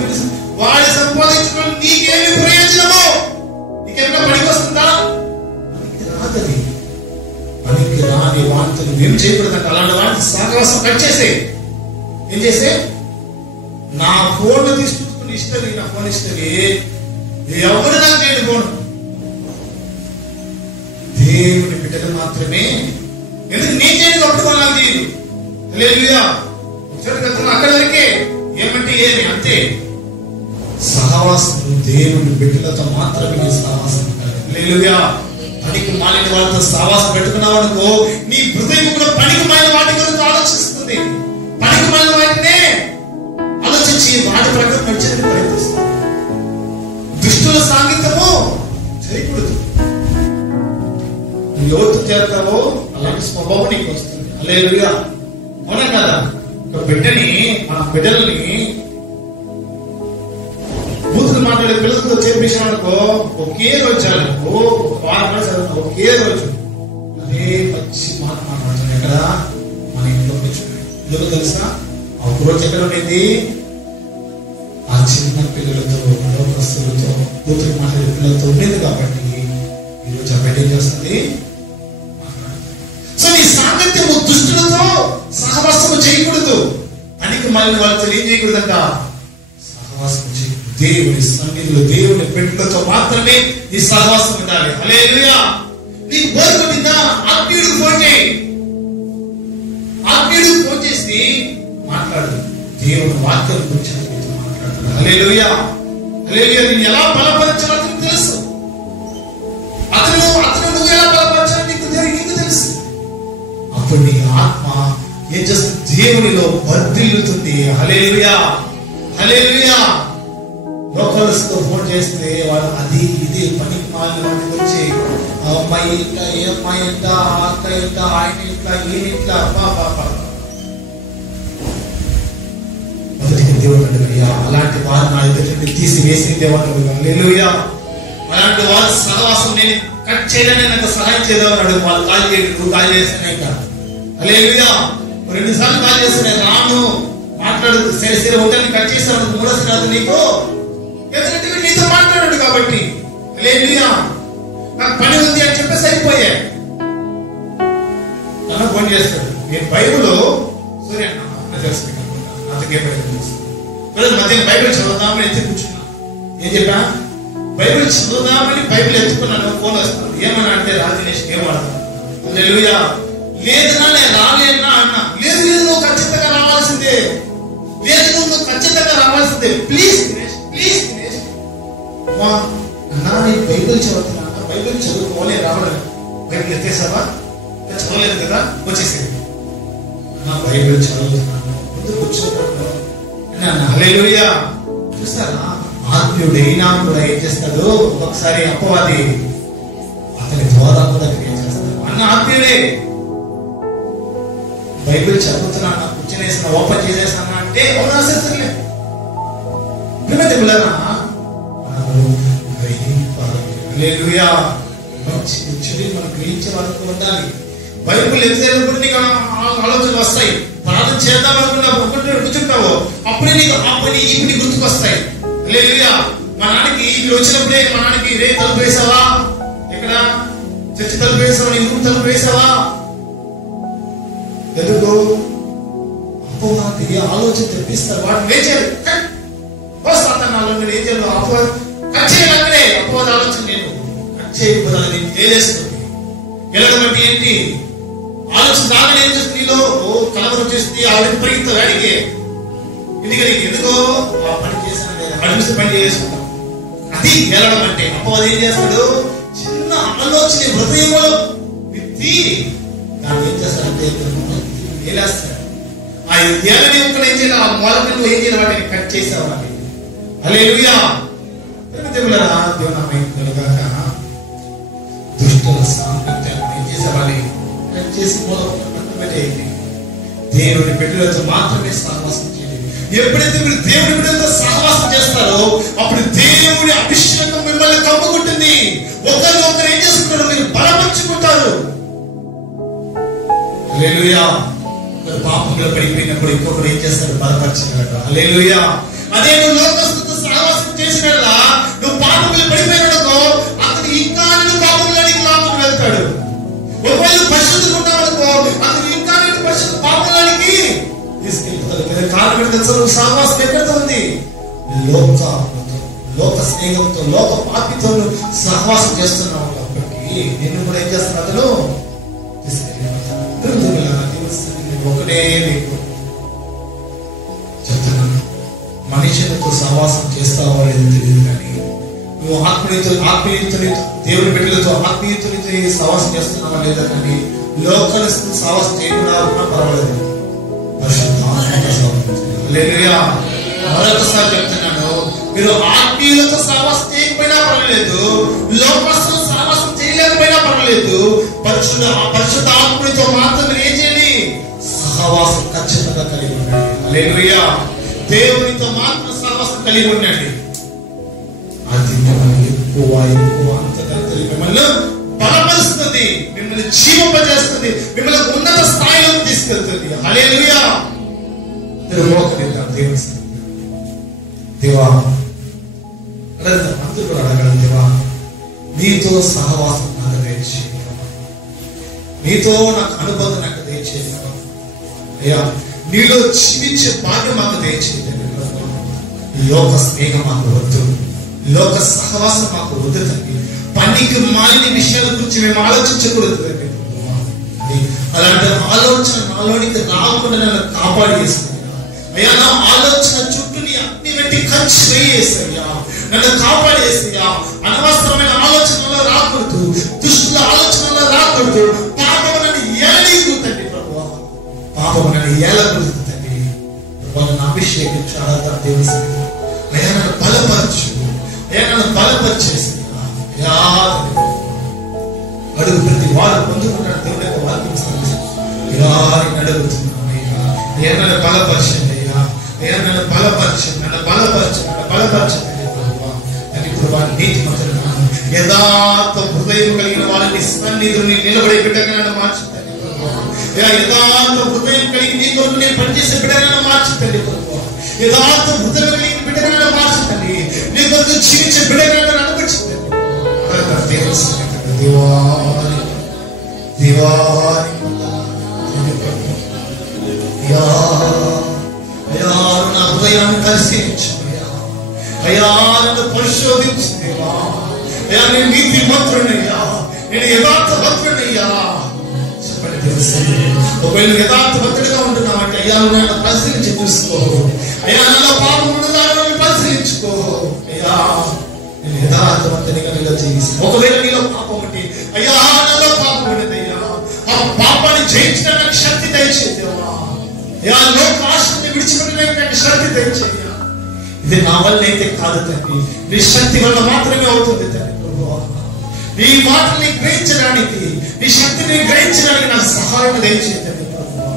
వాడి సంపాదించడం నీకేమి ప్రయోజనము? నీకేమైనా పనికి వస్తుందా? పనికి రాదని, పనికి రాని వాటితో నువ్వేం చేయకూడదంట. అలాంటి వాటి సహవాసం కట్ చేసే. ఏం చేసే? నా ఫోన్ తీసుకుని ఇష్టది, నా ఫోన్ ఇష్టది, ఎవరు నాకు చేయడు ఫోన్. దేవుని బిడ్డలు మాత్రమే. ఎందుకు నేను చేయదు అప్పుడు వాళ్ళు నాకు చేయదు. హల్లెలూయా. అక్కడ వరకే. ఏమంటే ఏమి అంతే. సహవాసం దేవుని బిడ్డలతో మాత్రమే సహవాసం. హల్లెలూయా. పనికి మాలిన వాళ్ళతో సహవాసం పెట్టుకున్నావు అనుకో, నీ హృదయం కూడా పనికి మాలిన వాటి గురించి ఆలోచిస్తుంది. పనికి మాలిన వాటినే వాడి ప్రకారం నడిచేందుకు ప్రయత్నిస్తాం. దుష్టుల సాంగత్యము చేయకూడదు. నువ్వు ఎవరితో చేరుతావో అలాంటి స్వభావం నీకు వస్తుంది. హల్లెలూయా. అవునా కదా? ఒక బిడ్డని, మన బిడ్డల్ని బూతులు మాట్లాడే పిల్లలతో చేర్పించామనుకో, ఒకే రోజు చాలు, వారం చదువుతాం, ఒకే రోజు అదే పచ్చి మాట మాట్లాడుతుంది. ఎక్కడ? మన ఇంట్లో కూర్చున్నాయి. ఎందుకు తెలుసా? ఒక రోజు ఎక్కడ ఉండేది? ఆ చిన్న పిల్లలతో, లోకస్తులతో, బూతులు మాట్లాడే పిల్లలతో ఉండేది. కాబట్టి ఈరోజు ఆ బిడ్డ ఏం చేస్తుంది? సో నీ సాంగత్యము దుష్టులతో సహవాసము చేయకూడదు. పనికి మళ్ళీ వాళ్ళతో ఏం చేయకూడదంట? సహవాసం చేయకూడదు. దేవుని సన్నిధిలో, దేవుని బిడ్డలతో మాత్రమే నీ సహవాసం ఉండాలి. హల్లెలూయా. నీకు బోర్ కొట్టిందా? ఆత్మీయుడికి ఫోన్ చేయి. ఆత్మీయుడికి ఫోన్ చేసి మాట్లాడు. దేవుని వాక్యం గురించి మాట్లాడు. హల్లెలూయా. హల్లెలూయా. నేను ఎలా బలపరచాలో నీకు తెలుసు. అతను నువ్వు ఎలా బలపరచాలో నీకు తెలుసు. అప్పుడు నీ ఆత్మ ఏం చేస్తుంది? దేవునిలో వర్ధిల్లుతుంది. హల్లెలూయా. హల్లెలూయా. లోకల్స్తో ఫోన్ చేస్తే వాళ్ళు అది ఇది పనికి మాలిన వాటి గురించి, అమ్మాయి ఇట్లా, ఏ అమ్మాయి ఇట్లా, అక్క ఇట్లా, ఆయన ఇట్లా, ఈయన ఇట్లా, మొదటికి దేవుడు అయ్యా అలాంటి వారు నా ఎదుటి తీసివేసి దేవుడు. హల్లెలూయా. అలాంటి వారు సహవాసం నేను కట్ చేయడానికి నాకు సహాయం చేద్దామన్నాడు. వాళ్ళు కాల్ చేయండి, నువ్వు కాల్ చేస్తాను. ఇంకా హల్లెలూయా. 2 సార్లు కాల్ చేస్తే నేను రాను, మాట్లాడు, సరే హోటల్ని కట్ చేస్తాను, 3వ రాదు నీకు, ఎందుకంటే నీతో మాట్లాడాడు కాబట్టి. హల్లెలూయా. నాకు పని ఉంది అని చెప్పేసి అయిపోయా. నన్ను ఫోన్ చేస్తాడు. నేను బైబుల్ సూర్య తెలుసు, నాకే బైబుల్ తెలుసు. మధ్య బైబిల్ చదువుదామని ఎత్తి కూర్చున్నా. ఏం చెప్పా? బైబిల్ చదువుదామని బైబిల్ ఎత్తుకున్నాను. ఫోన్ వస్తాను. ఏమన్నా అంటే రాజనేష్ ఏం వాడతాను. హల్లెలూయా. లేదన్నా నేను రాలేనా అన్నా. లేదు నువ్వు ఖచ్చితంగా రావాల్సిందే. లేదు నువ్వు ఖచ్చితంగా రావాల్సిందే. Please Dinesh, please Dinesh. అన్నా నేను బైబిల్ చదువుతున్నా, బైబిల్ చదువుకోవాలి, రావడం. బైబిల్ ఎత్తేసావా? చదవలేదు కదా, వచ్చేసేది. నా బైబిల్ చదువుతున్నాను, ముందు కూర్చోబెట్టు. హల్లెలూయా. చూస్తారా? ఆత్మీయుడైనా కూడా ఏం చేస్తాడు? ఒకసారి అపవాది అతని ద్వారా కూడా ఏం చేస్తాడు? అన్న ఆత్మీయుడే, బైబిల్ చదువుతున్నాను, కూర్చొనేసిన ఓపెన్ చేసేసాను అంటే అవునాసలే మనం గ్రహించే వరకు ఉండాలి. బైబిల్ ఎంతసేపు కూడా నీకు ఆలోచనలు వస్తాయి. ప్రార్థన చేద్దాం అనుకుంటే కూర్చుంటావు, అప్పుడే నీకు ఆ పని ఈ పని గుర్తుకొస్తాయి. హల్లెలూయా. మా నాన్నకి ఇక్కడ వచ్చినప్పుడే మా నాన్నకి రే తలుపు వేసావా, ఎక్కడ చర్చి తలుపు వేసావా, నీ రూమ్ తలుపు వేసావా? ఎందుకు? అపవాది ఆలోచన తెప్పిస్తారు. వాటిని ఏం చేయాలి? ఏం చేయాలి? అపవాది ఆలోచన నేను కట్ చేయకపోతే నేను తేలేస్తుంది. ఎలాగంటే ఏంటి ఆలోచన దాని ఏం చేస్తుంది? నీలో కలవరం చేస్తుంది. ఆవిడ పరిగెత్తావు వాడికి ఇంటికి. ఎందుకో ఆ పని చేశాను, అడ్మిషన్ పని చేసుకుంటాం. అది వెళ్ళడం అంటే. అపవాది ఏం చేస్తాడు? చిన్న ఆలోచన హృదయంలో విత్తి దాన్ని ఏం చేస్తాడంటే వేలేస్తాడు. ఆ ఏళ్ళని ఒక్కడు ఏం చేయాలి? ఆ మొదలు ఏం చేయాలి? వాటిని కట్ చేసేవాడి. హల్లెలూయా. దేవులరా, దేవుని దుష్టుల సాంగత్యాన్ని ఏం చేసేవాడి? కట్ చేసి మొదలు దేవుని బిడ్డలతో మాత్రమే సహవాసం చేయాలి. ఎప్పుడైతే మీరు దేవుని బిడ్డలతో సహవాసం చేస్తారో అప్పుడు దేవుడి అభిషేకం మిమ్మల్ని కమ్ముకుంటుంది. ఒకరు ఏం చేసుకుంటారు? మీరు బలపరుచుకుంటారు. హల్లెలూయా. ఒకరు పాపంలో పడిపోయినప్పుడు ఇంకొకరు ఏం చేస్తారు? బలపరచగలరు. హల్లెలూయా. అదే నువ్వు లోకస్తుతో సహవాసం చేసినట్లా నువ్వు పాపంలో పడిపోయిననుకో అతను ఇంకా నిన్ను పాపంలోనికి లాక్కుని వెళ్తాడు. ఒకవేళ పరిశుద్ధంగా ఉన్నావనుకో అతను ఇంకా నిన్ను పరిశుద్ధ పాపంలోనికి తీసుకెళ్తాడు. కారణం తెలుసు, సహవాసం ఎక్కడితో ఉంది? లోక స్నేహంతో, లోక పాపితో సహవాసం చేస్తున్నావు కాబట్టి నిన్ను కూడా ఏం చేస్తున్నాడు? అతను ఒకటే చెప్తున్నాను. మనుషులతో సహవాసం చేస్తావో లేదో తెలియదు, కానీ నువ్వు ఆత్మీయతతో దేవుని బిడ్డలతో ఆత్మీయతతో సహవాసం చేస్తున్నావా లేదా, కానీ లోకల్స్తో సహవాసం చేయకుండా ఉన్నా పర్వాలేదు. హల్లెలూయా. మరొకసారి చెప్తున్నాను, మీరు ఆత్మీయులతో సహవాసం చేయకపోయినా పర్వాలేదు, లోకస్తులు సహవాసం చేయలేకపోయినా పర్వాలేదు, పరిశుద్ధ ఆత్మనితో మాత్రం మీరు ఏం చేయండి? సహవాసం ఖచ్చితంగా కలిగి ఉండండి. హల్లెలూయా. దేవునితో మాత్రం సహవాసం కలిగి ఉండండి. అది మిమ్మల్ని ఎక్కువ అంతగా మిమ్మల్ని బలపరుస్తుంది, మిమ్మల్ని జీవింపజేస్తుంది, మిమ్మల్ని ఉన్నత స్థాయిలోకి తీసుకెళ్తుంది. హల్లెలూయా. మోకరిద్దాం దేవుని సన్నిధిలో. దేవా అడగదాం, అందరూ కూడా అడగడం. దేవా నీతో సహవాసం నాకు దయచేయి, నీతో నాకు అనుబంధం నాకు దయచేయి అయ్యా, నీలో జీవించే భాగ్యం మాకు దయచేయండి. లోక స్నేహం మాకు వద్దు, లోక సహవాసం మాకు వద్దు తండ్రి. పనికి మాలిన విషయాల గురించి మేము ఆలోచించకూడదు తండ్రి. అలాంటి ఆలోచన నాలోనికి రాకుండా నన్ను కాపాడి చేస్తుంది అయ్యా. నా ఆలోచన చుట్టూ నీ అగ్ని పెట్టి కంచి వేయేసయ్యా, నన్ను కాపాడేసయ్యా. అనవసరమైన ఆలోచనలో రాకూడదు, దుష్టుల ఆలోచనలో రాకూడదు. పాపము నన్ను ఏలనీయకూడదు తండ్రి ప్రభువా, పాపము నన్ను ఏలకూడదు తండ్రి ప్రభువా. నన్ను అభిషేకించాలి దేవుని సన్నిధిలో. అయ్యా నన్ను బలపరచు, అయ్యా నన్ను బలపరిచేసయ్యా. అయ్యా అడుగు ప్రతి వారు పొందుకున్నాడు దేవుని యొక్క వాక్యం అడుగుతున్నాను అయ్యా. అయ్యా నన్ను బలపరచండి అయ్యా, అయ్యా నన్ను బలపరచండి, నన్ను బలపరచండి, నన్ను బలపరచండి నీతి మంత్రులను యథార్థ హృదయం కలిగిన వాళ్ళని సన్నిధిని నిలబడే బిడ్డగా నన్ను మార్చుతాను. యథార్థ హృదయం కలిగి నీ కొరకు నేను పనిచేసే బిడ్డగా నన్ను మార్చుతాను. యథార్థ హృదయం కలిగిన బిడ్డగా నన్ను మార్చుతాను. నీ కొరకు జీవించే బిడ్డగా నన్ను అనుభవిస్తాను. దివాని దివాని నా హృదయాన్ని పరిశీలించు అయ్యా, నన్ను పరిశోధించు దేవా. అయ్యా నేను నీతి మంత్రునయ్యా, నేను యథార్థ మంత్రునయ్యా. చెప్పండి తెలుసు, ఒకవేళ యథార్థ మంత్రుడిగా ఉంటున్నామంటే అయ్యా నన్ను పరిశీలించి చూసుకో అయ్యా. నాలో పాపం ఉన్నదా నన్ను పరిశీలించుకో అయ్యా. నేను యథార్థ మంత్రునిగా నీలో జీవిస్తాను. ఒకవేళ నీలో పాపం ఉంటే అయ్యా నాలో పాపం ఉండదయ్యా, ఆ పాపాన్ని జయించడానికి శక్తి దయచేదేవా. అయ్యా లోక ఆశని విడిచిపెట్టడానికి శక్తి దయచేయ. ఇది నా వల్ల అయితే కాదు తండ్రి, నీ శక్తి వల్ల మాత్రమే అవుతుంది తండ్రి ప్రభువా. నీ మాటల్ని గ్రహించడానికి, నీ శక్తిని గ్రహించడానికి నాకు సహాయం దయచేయండి తండ్రి ప్రభువా.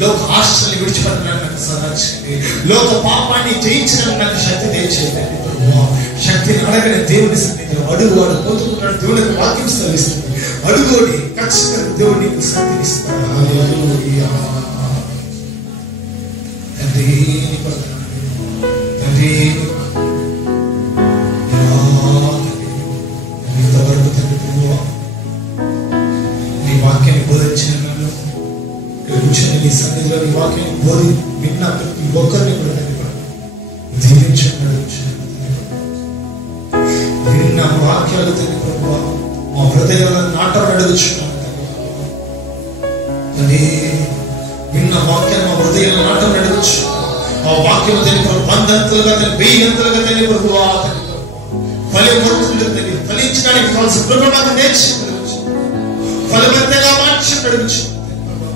లోక ఆశల్ని విడిచిపెట్టడానికి నాకు సహాయం చేయండి, లోక పాపాన్ని జయించడానికి నాకు శక్తి దయచేయండి తండ్రి ప్రభువా. శక్తిని అడగని దేవుని సన్నిధిలో అడుగు, వాడు పొందుకుంటాడు. దేవునికి వాక్యం సెలవిస్తుంది, అడుగుని ఖచ్చితంగా దేవుడు నీకు శక్తిని ఇస్తాడు. హల్లెలూయా. తండ్రి తండ్రి ఇంతవరకు తండ్రి ప్రభువా నీ వాక్యాన్ని బోధించిన నన్ను ఇక్కడ కూర్చొని నీ సన్నిధిలో నీ వాక్యాన్ని విన్న ప్రతి ఒక్కరిని కూడా తండ్రి దీవించండి. విన్న వాక్యాలు తండ్రి ప్రభువా మా హృదయాలను నాటాలని అడుగుచున్నాను తండ్రి. విన్న వాక్యాన్ని మా హృదయాలను నాటాలని అడగచ్చు. ఆ వాక్యం తెలియ వందంతలుగా తెలియ వెయ్యంతలుగా తెలియ ప్రభువా ఫలించడానికి ఫలించడానికి కావాల్సిన ప్రభుత్వం నేర్చుకోవచ్చు, ఫలవంతంగా మార్చబడవచ్చు.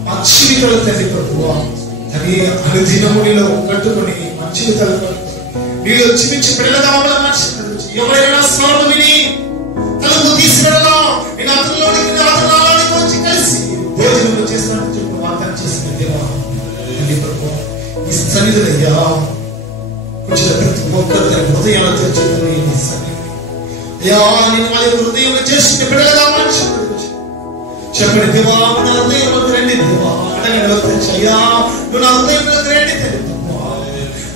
మా జీవితాలు తెలియ ప్రభువా తని అనుదినమునిలో కట్టుకొని మా జీవితాలు నీలో జీవించి పిల్లలుగా మమ్మల్ని మార్చబడవచ్చు. ఎవరైనా స్వరం విని తనకు తీసుకెళ్ళడం నేను అతనిలోనికి వచ్చి కలిసి భోజనం చేస్తానని చెప్పి వాగ్దానం చేసిన దేవా ఈ సన్నిధిలో కూర్చున్న ప్రతి ఒక్కరు తన హృదయాలు తెచ్చుకుని ఈ సన్నిధి అయ్యా నేను వాళ్ళ హృదయంలో చేసుకునే బిడ్డలుగా మార్చబడవచ్చు. చెప్పండి దేవా నా హృదయంలోకి రండి దేవా, అడగండి అయ్యా నువ్వు నా హృదయంలోకి రండి తండ్రి ప్రభువా.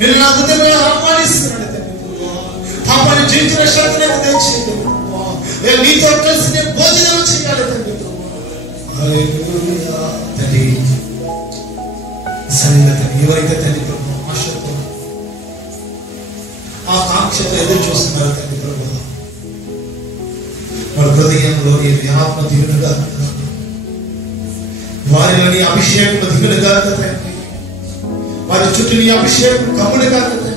నేను నా హృదయంలో ఆహ్వానిస్తున్నాను తండ్రి ప్రభువా. పాపాన్ని జయించిన శక్తిని తెచ్చేయండి ప్రభువా. నీతో కలిసి నేను భోజనం చేయాలి తండ్రి ప్రభువా. హల్లెలూయా. తండ్రి సన్నిధి తండ్రి ఎవరైతే తండ్రి ప్రభు ఆశతో ఆకాంక్షతో ఎదురు చూస్తున్నారు తండ్రి ప్రభు వారి హృదయంలో నీ ఆత్మ దిగులుగా వారిలోని అభిషేకం దిగులుగా తండ్రి, వారి చుట్టూ నీ అభిషేకం కమ్ముడుగా తండ్రి,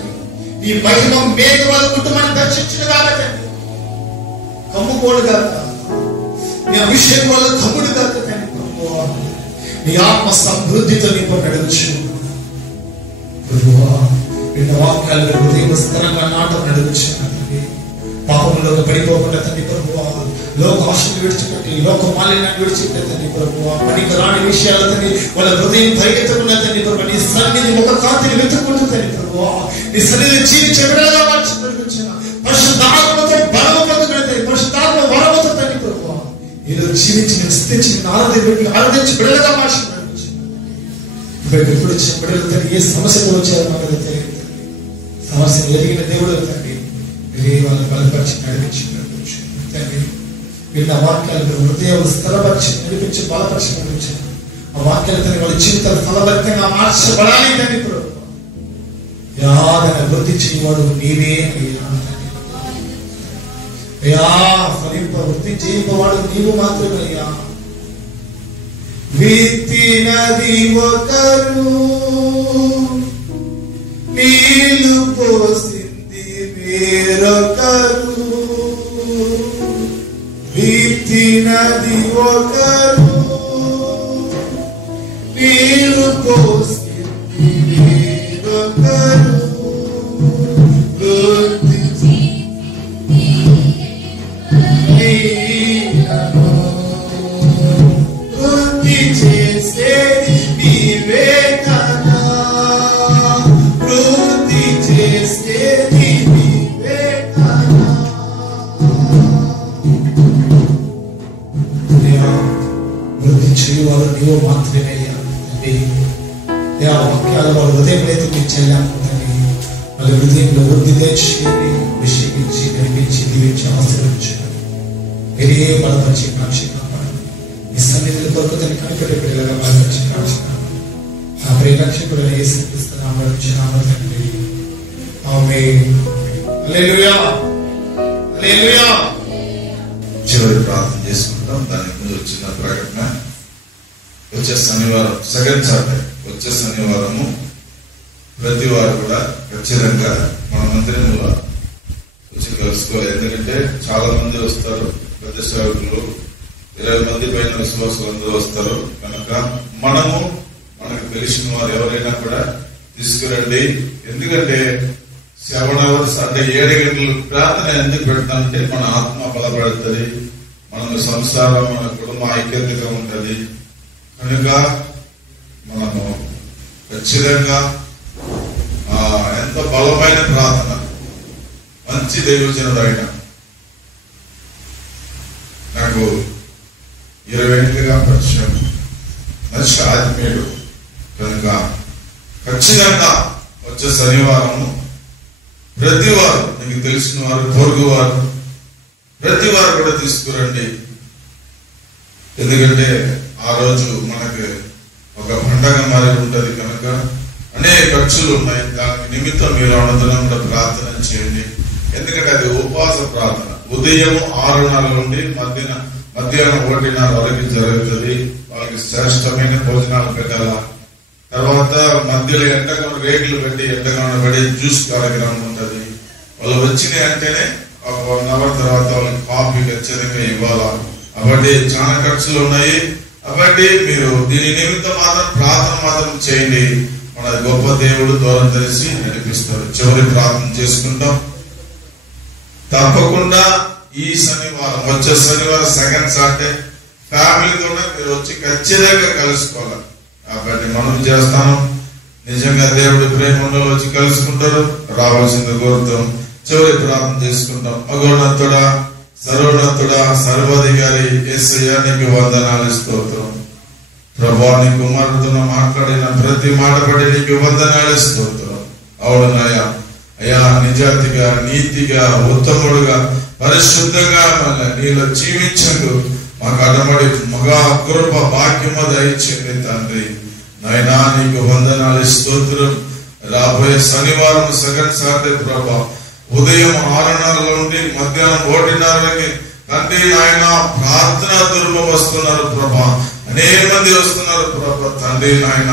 నీ మహిమ మేఘ వాళ్ళ కుటుంబాన్ని దర్శించుడుగా తండ్రి, కమ్ముకోడుగా నీ అభిషేకం వాళ్ళ కమ్ముడుగా తండ్రి ప్రభు. నీ ఆత్మ సమృద్ధితో నింపబడవచ్చు ప్రభువా విన్న వాక్యాలు హృదయం స్థిరంగా నాటం నడుచున్నాను తండ్రి. పాపంలో పడిపోకుండా తండ్రి ప్రభువా, లోక ఆశలు విడిచిపెట్టి లోక మాలిన్యాన్ని విడిచిపెట్టి తండ్రి ప్రభువా, పనికి రాని విషయాలు తండ్రి వాళ్ళ హృదయం పరిగెత్తకుండా తండ్రి ప్రభు నీ సన్నిధి ముఖ కాంతిని వెతుక్కుంటూ తండ్రి ప్రభువా, నీ సన్నిధి జీవించే విడగా మార్చి నడిపించిన పరిశుద్ధాత్మతో బలము పొందుకునే పరిశుద్ధాత్మ వరముతో తండ్రి ప్రభువా, ఏదో జీవించి స్థితించి ఆరాధించి బిడలుగా మార్చి నడిపించిన ఇప్పుడు వచ్చిన బిడలు తండ్రి ఏ సమస్యలు వచ్చారో మాకు తెలియదు. సమస్యను ఎదిగిన దేవుడు తండ్రి మీరే వాళ్ళని బలపరిచి నడిపించి తండ్రి. వీళ్ళ వాక్యాలను హృదయాలు స్థిరపరిచి నడిపించి బలపరిచి నడిపించారు. ఆ వాక్యాలతో వాళ్ళ జీవితాలు ఫలభరితంగా మార్చబడాలి తండ్రి ప్రభు. యాదన వృద్ధి చేయవాడు నీవే అయ్యా. అయ్యా ఫలింప వృద్ధి చేయవాడు నీవు మాత్రమే అయ్యా. విత్తినది ఒకరు, నీళ్లు పోసింది వేరొకరు. విత్తినది ఒకరు, నీళ్లు పోసింది వేరొకరు. వృద్ధి చేసేది నీవే కదా, వృద్ధి చేసేది నీవే కదా. వృద్ధి చేయవాళ్ళు నీవు మాత్రమే వాక్యాల వాళ్ళ హృదయం అయితే మీరు చేయలేకపోతుంది. వాళ్ళ హృదయంలో వృద్ధి తెచ్చి విషయించి నడిపించి దీవించి ఆశీర్వదించారు. మీరే బలపరిచి కాక్షి కాపాడు. ఈ సన్నిధిని కొరకు దాన్ని కనిపెట్టే పిల్లలుగా బలపరిచి కాక్షి కాపాడు. నా ప్రియరక్షకుడు యేసుక్రీస్తునామములో నామమున తండ్రి ఆమేన్. హల్లెలూయా హల్లెలూయా. చివరి ప్రార్థన చేసుకుంటాం. దానికి ముందు వచ్చిన ప్రకటన, వచ్చే శనివారం సెకండ్ సాటర్డే, వచ్చే శనివారము ప్రతి వారు కూడా ఖచ్చితంగా మన మందిరంలో వచ్చి కలుసుకోవాలి. ఎందుకంటే చాలా మంది వస్తారు, పెద్ద సేవకులు 20 మంది పైన విశ్వాసులు అందరూ వస్తారు కనుక మనకు తెలిసిన వారు ఎవరైనా కూడా తీసుకురండి. ఎందుకంటే 7 hours అంటే 7 గంటలు ప్రార్థన ఎందుకు పెడతామంటే మన ఆత్మ బలపడుతుంది, మన సంసారం మన కుటుంబ ఐక్యతగా ఉంటుంది. కనుక మనము ఖచ్చితంగా ఎంతో బలమైన ప్రార్థన, మంచి దైవజనుడు ఆయన. నాకు 20 ఏళ్ళుగా పరిచయం, మంచి ఆత్మీయుడు. కనుక ఖచ్చితంగా వచ్చే శనివారము ప్రతి వారు, మీకు తెలిసిన వారు, పొరుగు వారు, ప్రతి వారు కూడా తీసుకురండి. ఎందుకంటే ఆ రోజు మనకి ఒక పండగ మారి ఉంటది కనుక అనేక ఖర్చులు ఉన్నాయి. దాని నిమిత్తం మీరు అనంతరం కూడా ప్రార్థన చేయండి. ఎందుకంటే అది ఉపవాస ప్రార్థన. ఉదయం 6:30 నుండి మధ్యాహ్నం 1:30 వరకు జరుగుతుంది. వాళ్ళకి శ్రేష్టమైన భోజనాలు పెట్టాల. తర్వాత మధ్యలో ఎండగాను రేట్లు పెట్టి ఎండగాను పడి జ్యూస్ కార్యక్రమం ఉంటది. వాళ్ళు వచ్చిన అంటేనే ఒక 1 hour తర్వాత వాళ్ళకి కాఫీ ఖచ్చితంగా ఇవ్వాలా. కాబట్టి చాలా ఖర్చులు ఉన్నాయి. కాబట్టి మీరు దీని నిమిత్తం మాత్రం ప్రార్థన మాత్రం చేయండి. మన గొప్ప దేవుడు దూరం తెలిసి నడిపిస్తారు. చివరి ప్రార్థన చేసుకుంటాం. తప్పకుండా ఈ శనివారం, వచ్చే శనివారం సెకండ్ సాటర్డే ఫ్యామిలీతో మీరు వచ్చి ఖచ్చితంగా కలుసుకోవాలి. కాబట్టి మనం చేస్తాను. నిజంగా దేవుడి ప్రేమలో వచ్చి కలుసుకుంటారు. రావాల్సింది కోరుతాం. చివరి ప్రార్థన చేసుకుంటాం. అగోన్నతుడా, సర్వోన్నతుడా, సర్వాధికారి యేసయ్యా, నీకు వందనాలు, స్తోత్రం. ప్రభువా, నీ కుమారుడితో మాట్లాడిన ప్రతి మాట బట్టి నీకు వందనాలు, స్తోత్రం. అవునయ్యా, అయ్యా నిజాతిగా, నీతిగా, ఉత్తముడుగా, పరిశుద్ధంగా మళ్ళీ నీలో జీవించండు మాకు అడమడి మగా కృప భాగ్యము దయచేయండి తండ్రి. నాయనా, నీకు వందనాలు, స్తోత్రం. రాబోయే శనివారం సెకండ్ సాటర్డే ప్రభా, ఉదయం 6:30 నుండి మధ్యాహ్నం 1:30 తండ్రి నాయన ప్రార్థనా దుర్గం వస్తున్నారు ప్రభా. అనేక మంది వస్తున్నారు ప్రభా. తండ్రి నాయన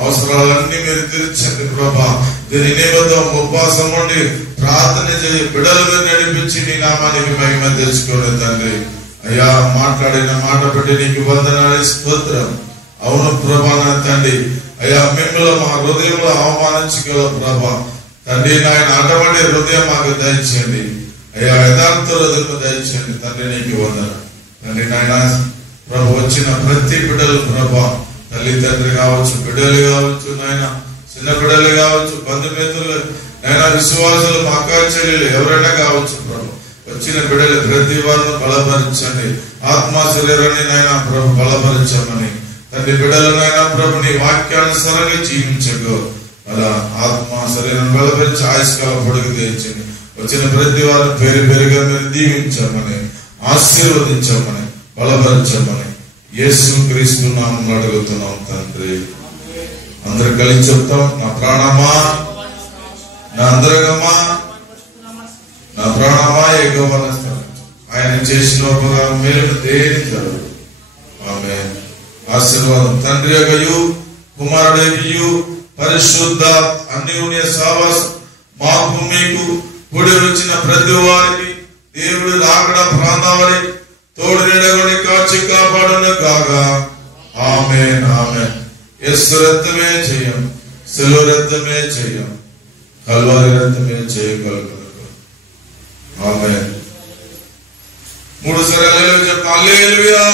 అవసరాలన్నీ మీరు తీర్చండి ప్రభా. దీని నిమిత్తం ఉపవాసం ఉండి ప్రార్థన చేసి బిడ్డలుగా నడిపించి నీ నామానికి మహిమ తెచ్చుకోండి తండ్రి. అయ్యా, మాట్లాడిన మాట బట్టి నీకు వందనాలు, స్తోత్రం. అవును ప్రభా నా తండ్రి, అయ్యా మిమ్మల్ని మా హృదయంలో అవమానించగల ప్రభా తండ్రి నాయన అటువంటి హృదయం మాకు దయచేయండి అయ్యా, యథార్థ హృదయం దయచేయండి తండ్రి. నీకు వందనాలు తండ్రి నాయన. ప్రభు వచ్చిన ప్రతి బిడ్డలు ప్రభా తల్లి తండ్రి కావచ్చు, బిడ్డలు కావచ్చు నాయన, చిన్న బిడ్డలు కావచ్చు, బంధుమిత్రులు నాయన, విశ్వాసులు, మా అక్క చెల్లెలు ఎవరైనా కావచ్చు ప్రభు, వచ్చిన బిడ్డలు ప్రతి వారిని బలపరచండి. ఆత్మ శరీరాన్ని నాయన ప్రభు బలపరచమని తండ్రి. బిడ్డలు నాయన ప్రభు నీ వాక్యానుసారంగా జీవించగో అలా ఆత్మ శరీరం బలపరిచి ఆయుష్కాల పొడుగు తెచ్చండి. వచ్చిన ప్రతి వారిని పేరు పేరుగా మీరు దీవించమని, ఆశీర్వదించమని, బలపరచమని యేసు క్రీస్తు నామములో అడుగుతున్నాం తండ్రి. అందరూ కలిసి చెప్తాం. నా ప్రాణమా, నా అంతరంగమా, నా ప్రాణమా యెహోవాను స్తుతించు. ఆయన చేసిన మేలు దేని జరగదు. ఆమేన్. ఆశీర్వాదం తండ్రి యొక్కయు కుమారుడు యొక్కయు పరిశుద్ధ అన్యోన్య సహవాసం మాకు మీకు కూడి వచ్చిన ప్రతి వారికి దేవుడు రాకడ ప్రాంతావరి తోడు నీడగొని కాచి కాపాడును కాగా. ఆమేన్. ఆమేన్. యేసు రక్తమే చేయం, శిలువ రక్తమే చేయం, కల్వారి రక్తమే చేయగలరు. ఆమేన్. 3 సార్లు హల్లెలూయా చెప్పండి. హల్లెలూయా.